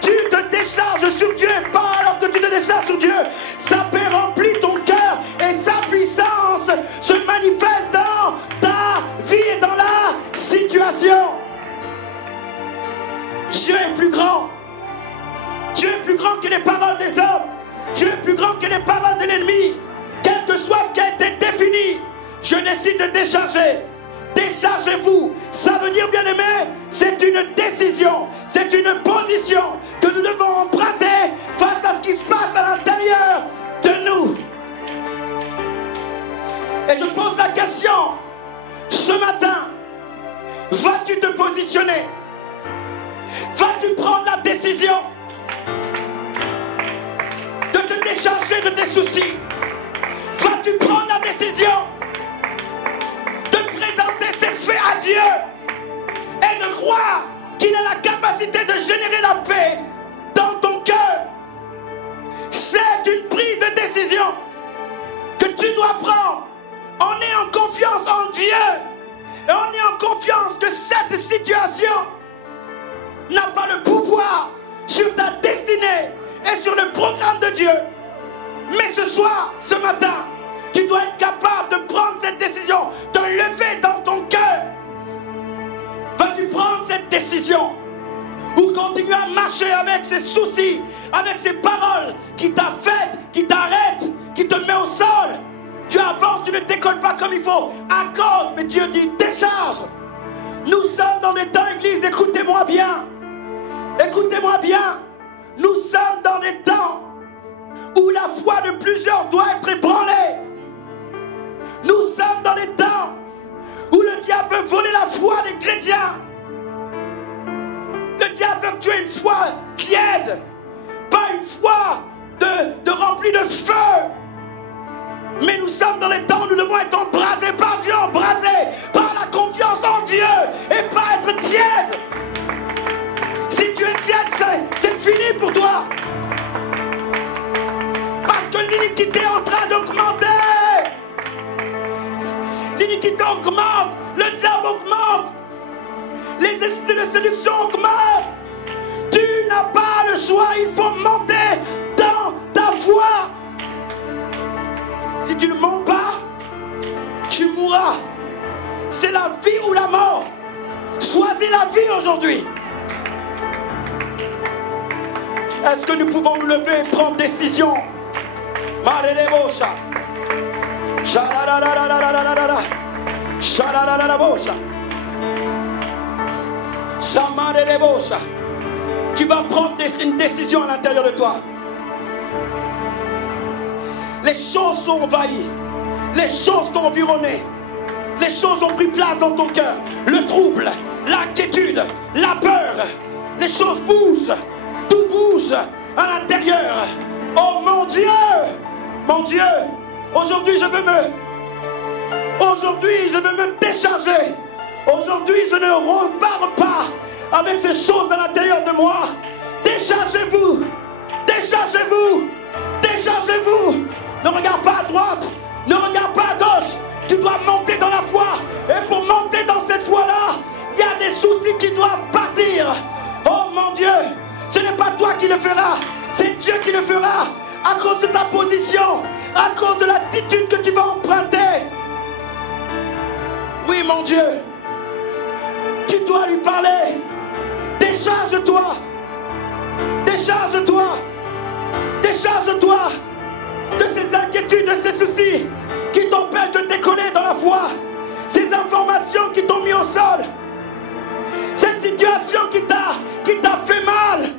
tu te décharges sur Dieu. Et pas alors que tu te décharges sur Dieu, sa paix remplit ton cœur et sa puissance se manifeste dans ta vie et dans la situation. Dieu est plus grand. Dieu est plus grand que les paroles des hommes. Dieu est plus grand que les paroles de l'ennemi. Quel que soit ce qui a été défini, je décide de décharger. Déchargez-vous. Ça veut dire, bien aimé, c'est une décision, c'est une position que nous devons emprunter face à ce qui se passe à l'intérieur de nous. Et je pose la question, ce matin, vas-tu te positionner? Vas-tu prendre la décision de te décharger de tes soucis? Vas-tu prendre la décision de présenter ses faits à Dieu et de croire qu'il a la capacité de générer la paix dans ton cœur? C'est une prise de décision que tu dois prendre en ayant confiance en Dieu et en ayant confiance que cette situation n'a pas le pouvoir sur ta destinée et sur le programme de Dieu. Mais ce soir, ce matin, tu dois être capable de prendre cette décision, de lever dans ton cœur. Vas-tu prendre cette décision ou continuer à marcher avec ces soucis, avec ces paroles qui t'affectent, qui t'arrêtent, qui te mettent au sol? Tu avances, tu ne décolles pas comme il faut à cause, mais Dieu dit décharge. Nous sommes dans des temps, Église, écoutez-moi bien. Écoutez-moi bien. Nous sommes dans des temps où la foi de plusieurs doit être ébranlée. Nous sommes dans des temps où le diable veut voler la foi des chrétiens. une foi tiède, pas une foi de rempli de feu. Mais nous sommes dans les temps où nous devons être embrasés par Dieu, embrasés par la confiance en Dieu et pas être tiède. Si tu es tiède, c'est fini pour toi. Parce que l'iniquité est en train d'augmenter. L'iniquité augmente, le diable augmente, les esprits de séduction augmentent. Tu n'as pas le choix, il faut monter dans ta foi. Si tu ne montes pas, tu mourras. C'est la vie ou la mort. Choisis la vie aujourd'hui. Est-ce que nous pouvons nous lever et prendre décision? Tu vas prendre une décision à l'intérieur de toi. Les choses sont envahies. Les choses t'ont environné. Les choses ont pris place dans ton cœur. Le trouble, l'inquiétude, la peur. Les choses bougent. Tout bouge à l'intérieur. Oh mon Dieu! Mon Dieu! Aujourd'hui je veux me décharger. Aujourd'hui je ne repars pas avec ces choses à l'intérieur de moi. Déchargez-vous. Déchargez-vous. Déchargez-vous. Ne regarde pas à droite. Ne regarde pas à gauche. Tu dois monter dans la foi. Et pour monter dans cette foi-là, il y a des soucis qui doivent partir. Oh mon Dieu, ce n'est pas toi qui le feras. C'est Dieu qui le fera. À cause de ta position. À cause de l'attitude que tu vas emprunter. Oui mon Dieu. Tu dois lui parler. Décharge-toi. Décharge-toi. Décharge-toi de ces inquiétudes, de ces soucis qui t'empêchent de décoller dans la foi. Ces informations qui t'ont mis au sol. Cette situation qui t'a fait mal.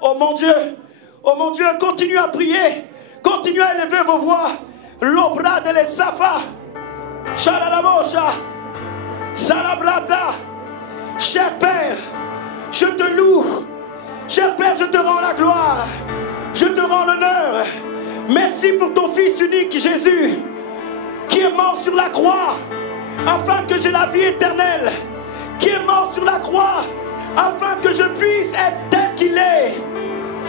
Oh mon Dieu, continue à prier. Continuez à élever vos voix. L'obra de l'Esafa. Shalalabosha. Salabrata. Cher Père, je te loue. Cher Père, je te rends la gloire. Je te rends l'honneur. Merci pour ton Fils unique Jésus, qui est mort sur la croix, afin que j'ai la vie éternelle. Qui est mort sur la croix, afin que je puisse être tel qu'il est.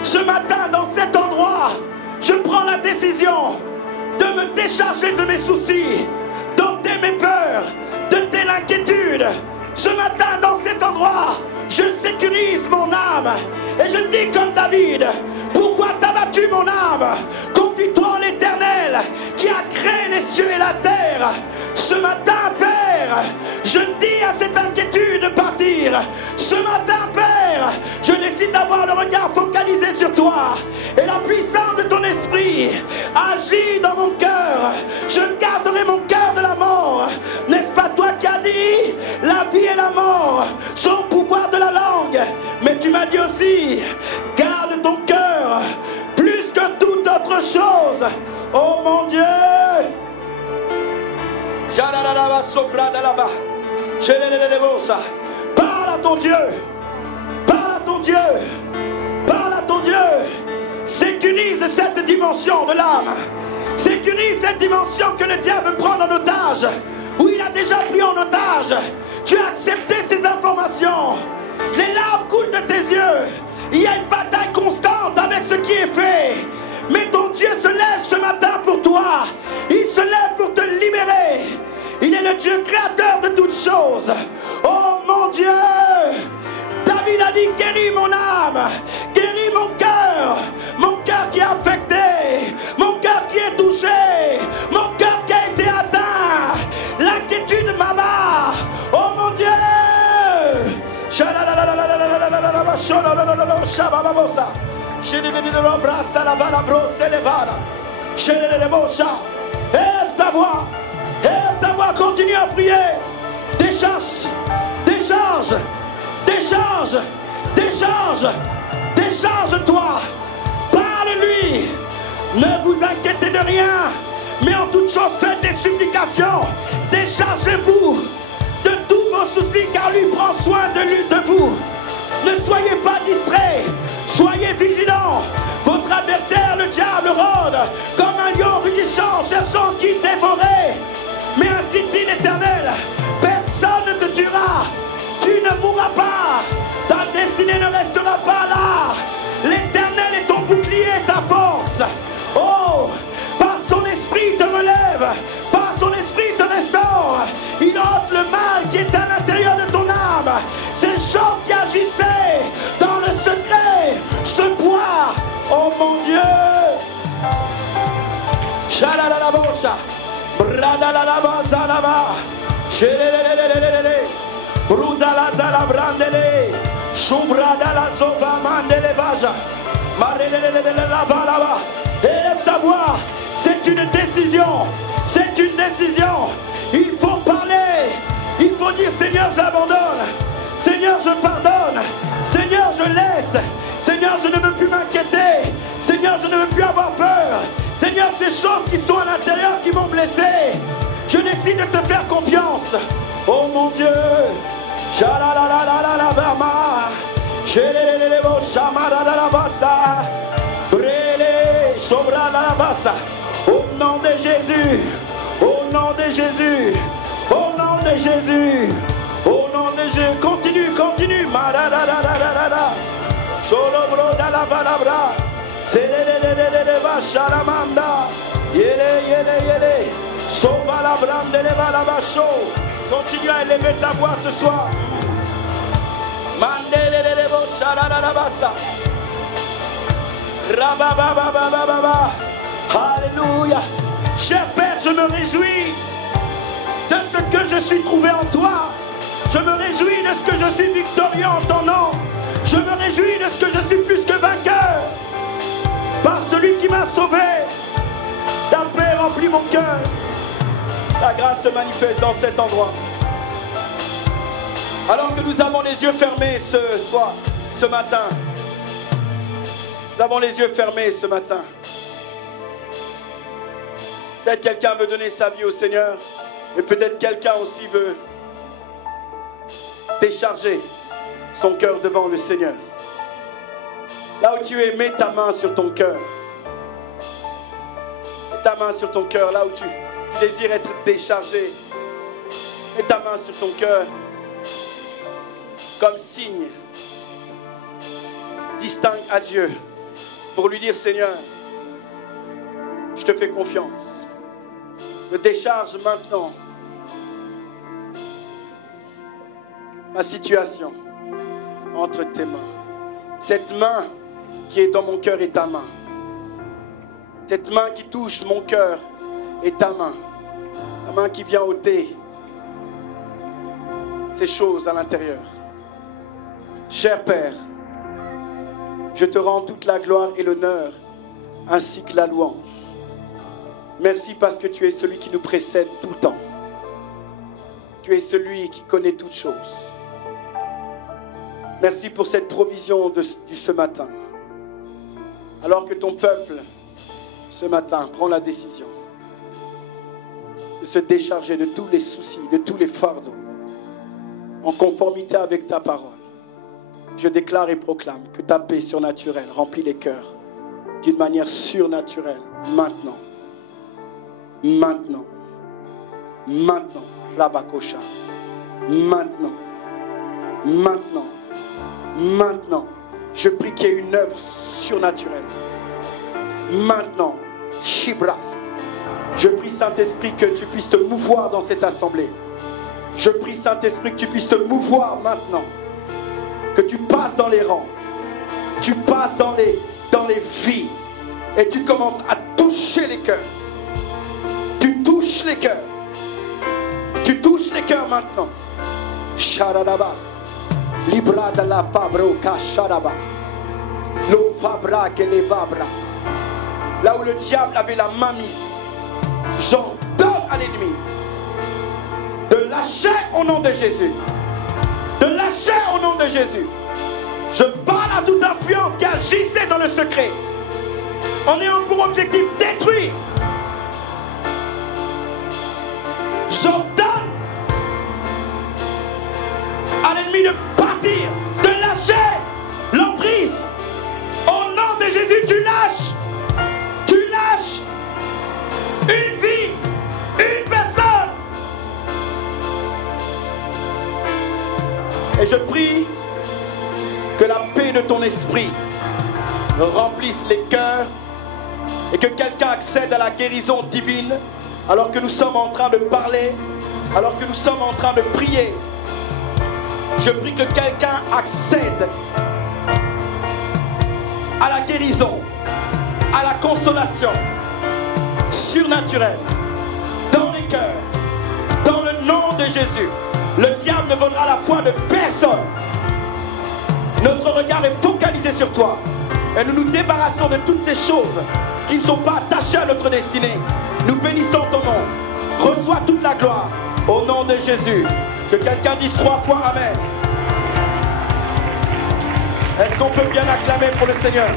Ce matin, dans cet endroit, je prends la décision de me décharger de mes soucis, d'ôter mes peurs, d'ôter l'inquiétude. Ce matin, dans cet endroit, je sécurise mon âme. Et je dis comme David, pourquoi t'as battu mon âme? Confie-toi en l'Éternel, qui a créé les cieux et la terre. Ce matin, Père, je dis à cette inquiétude de partir. Ce matin, Père, je décide d'avoir le regard focalisé sur toi. Et la puissance de ton esprit agit dans mon cœur. Je garderai mon cœur de la mort. N'est-ce pas toi qui as dit, la vie et la mort sont au pouvoir de la langue? Mais tu m'as dit aussi, garde ton cœur plus que toute autre chose. Oh mon Dieu! Parle à ton Dieu. Parle à ton Dieu. Parle à ton Dieu. Sécurise cette dimension de l'âme. Sécurise cette dimension que le diable prend en otage. Où il a déjà pris en otage. Tu as accepté ces informations. Les larmes coulent de tes yeux. Il y a une bataille constante avec ce qui est fait. Mais ton Dieu se lève ce matin pour toi. Il se lève pour te libérer. Il est le Dieu créateur de toutes choses. Oh mon Dieu! David a dit, guéris mon âme. Guéris mon cœur qui est affecté. Mon cœur qui est touché. Mon cœur qui a été atteint. L'inquiétude m'abat. Oh mon Dieu! Élève ta voix. Élève ta voix, continue à prier. Décharge, décharge, décharge, décharge, décharge-toi. Parle-lui. Ne vous inquiétez de rien, mais en toute chose faites des supplications. Déchargez-vous de tous vos soucis, car lui prend soin de vous. Ne soyez pas distraits. comme un lion rugissant, cherchant qui dévorer. Mais ainsi dit l'Éternel, personne ne te tuera, tu ne mourras pas, ta destinée ne restera pas là. L'Éternel est ton bouclier et ta force. Oh, par son esprit te relève, par son esprit te restaure. Il ôte le mal qui est à l'intérieur de ton âme. Ces choses qui agissaient dans le secret se voient. Oh mon Dieu. Shalalalabosa, Bradalalabasalaba, Shelelelelelelele, Brudalazalabrandele, Shubradalazoba Mandele Baja, Marelelelelelabalaba. Élève ta voix, c'est une décision, c'est une décision. Il faut parler, il faut dire Seigneur j'abandonne, Seigneur je pardonne, Seigneur je laisse, Seigneur je ne veux plus m'inquiéter, Seigneur je ne veux plus avoir peur, Seigneur ces choses qui sont à l'intérieur qui m'ont blessé, je décide de te faire confiance. Oh mon Dieu, Shalalalalalabama, Shelelelelebo Shamaradalabasa, Brele Sobradalabasa. Au nom de Jésus, au nom de Jésus, au nom de Jésus, au nom de Jésus, continue, continue. Maradadadadada, Sholobro dalabalabra, Selelelelelele bashalamanda, Yele yele yele, Sobalabrandele balabasho. Continue à élever ta voix ce soir. Mandelelele boshaladabasa, Rababababababa. Alléluia. Cher Père, je me réjouis de ce que je suis trouvé en toi. Je me réjouis de ce que je suis victorieux en ton nom. Je me réjouis de ce que je suis plus que vainqueur. Par celui qui m'a sauvé. Ta paix remplit mon cœur. La grâce se manifeste dans cet endroit. Alors que nous avons les yeux fermés ce matin. Nous avons les yeux fermés ce matin. Peut-être quelqu'un veut donner sa vie au Seigneur, mais peut-être quelqu'un aussi veut décharger son cœur devant le Seigneur. Là où tu es, mets ta main sur ton cœur. Mets ta main sur ton cœur, là où tu désires être déchargé. Mets ta main sur ton cœur comme signe distinct à Dieu pour lui dire Seigneur, je te fais confiance. Je décharge maintenant ma situation entre tes mains. Cette main qui est dans mon cœur est ta main. Cette main qui touche mon cœur est ta main. La main qui vient ôter ces choses à l'intérieur. Cher Père, je te rends toute la gloire et l'honneur ainsi que la louange. Merci parce que tu es celui qui nous précède tout le temps. Tu es celui qui connaît toutes choses. Merci pour cette provision de ce matin. Alors que ton peuple, ce matin, prend la décision de se décharger de tous les soucis, de tous les fardeaux, en conformité avec ta parole. Je déclare et proclame que ta paix surnaturelle remplit les cœurs d'une manière surnaturelle maintenant. Maintenant, maintenant, Rabakosha, maintenant, je prie qu'il y ait une œuvre surnaturelle. Maintenant, Shibras, je prie Saint-Esprit que tu puisses te mouvoir dans cette assemblée. Je prie Saint-Esprit que tu puisses te mouvoir maintenant, que tu passes dans les rangs, tu passes dans les vies et tu commences à toucher les cœurs. Tu touches les cœurs. Tu touches les cœurs maintenant. Sharadabas. Libra de la fabro kasharaba. Lo fabra que les vabra. Là où le diable avait la main mise, j'ordonne à l'ennemi de lâcher au nom de Jésus. De lâcher au nom de Jésus. Je parle à toute influence qui agissait dans le secret en ayant pour objectif détruire. J'ordonne à l'ennemi de partir, de lâcher l'emprise. Au nom de Jésus, tu lâches. Tu lâches. la paix de ton esprit remplisse les cœurs et que quelqu'un accède à la guérison divine alors que nous sommes en train de parler, alors que nous sommes en train de prier. Je prie que quelqu'un accède à la guérison, à la consolation surnaturelle dans les cœurs, dans le nom de Jésus. Le diable ne vaudra la foi de personne. Notre regard est focalisé sur toi et nous nous débarrassons de toutes ces choses qui ne sont pas attachées à notre destinée. Nous bénissons ton nom. Reçois toute la gloire au nom de Jésus. Que quelqu'un dise 3 fois Amen. Est-ce qu'on peut bien acclamer pour le Seigneur?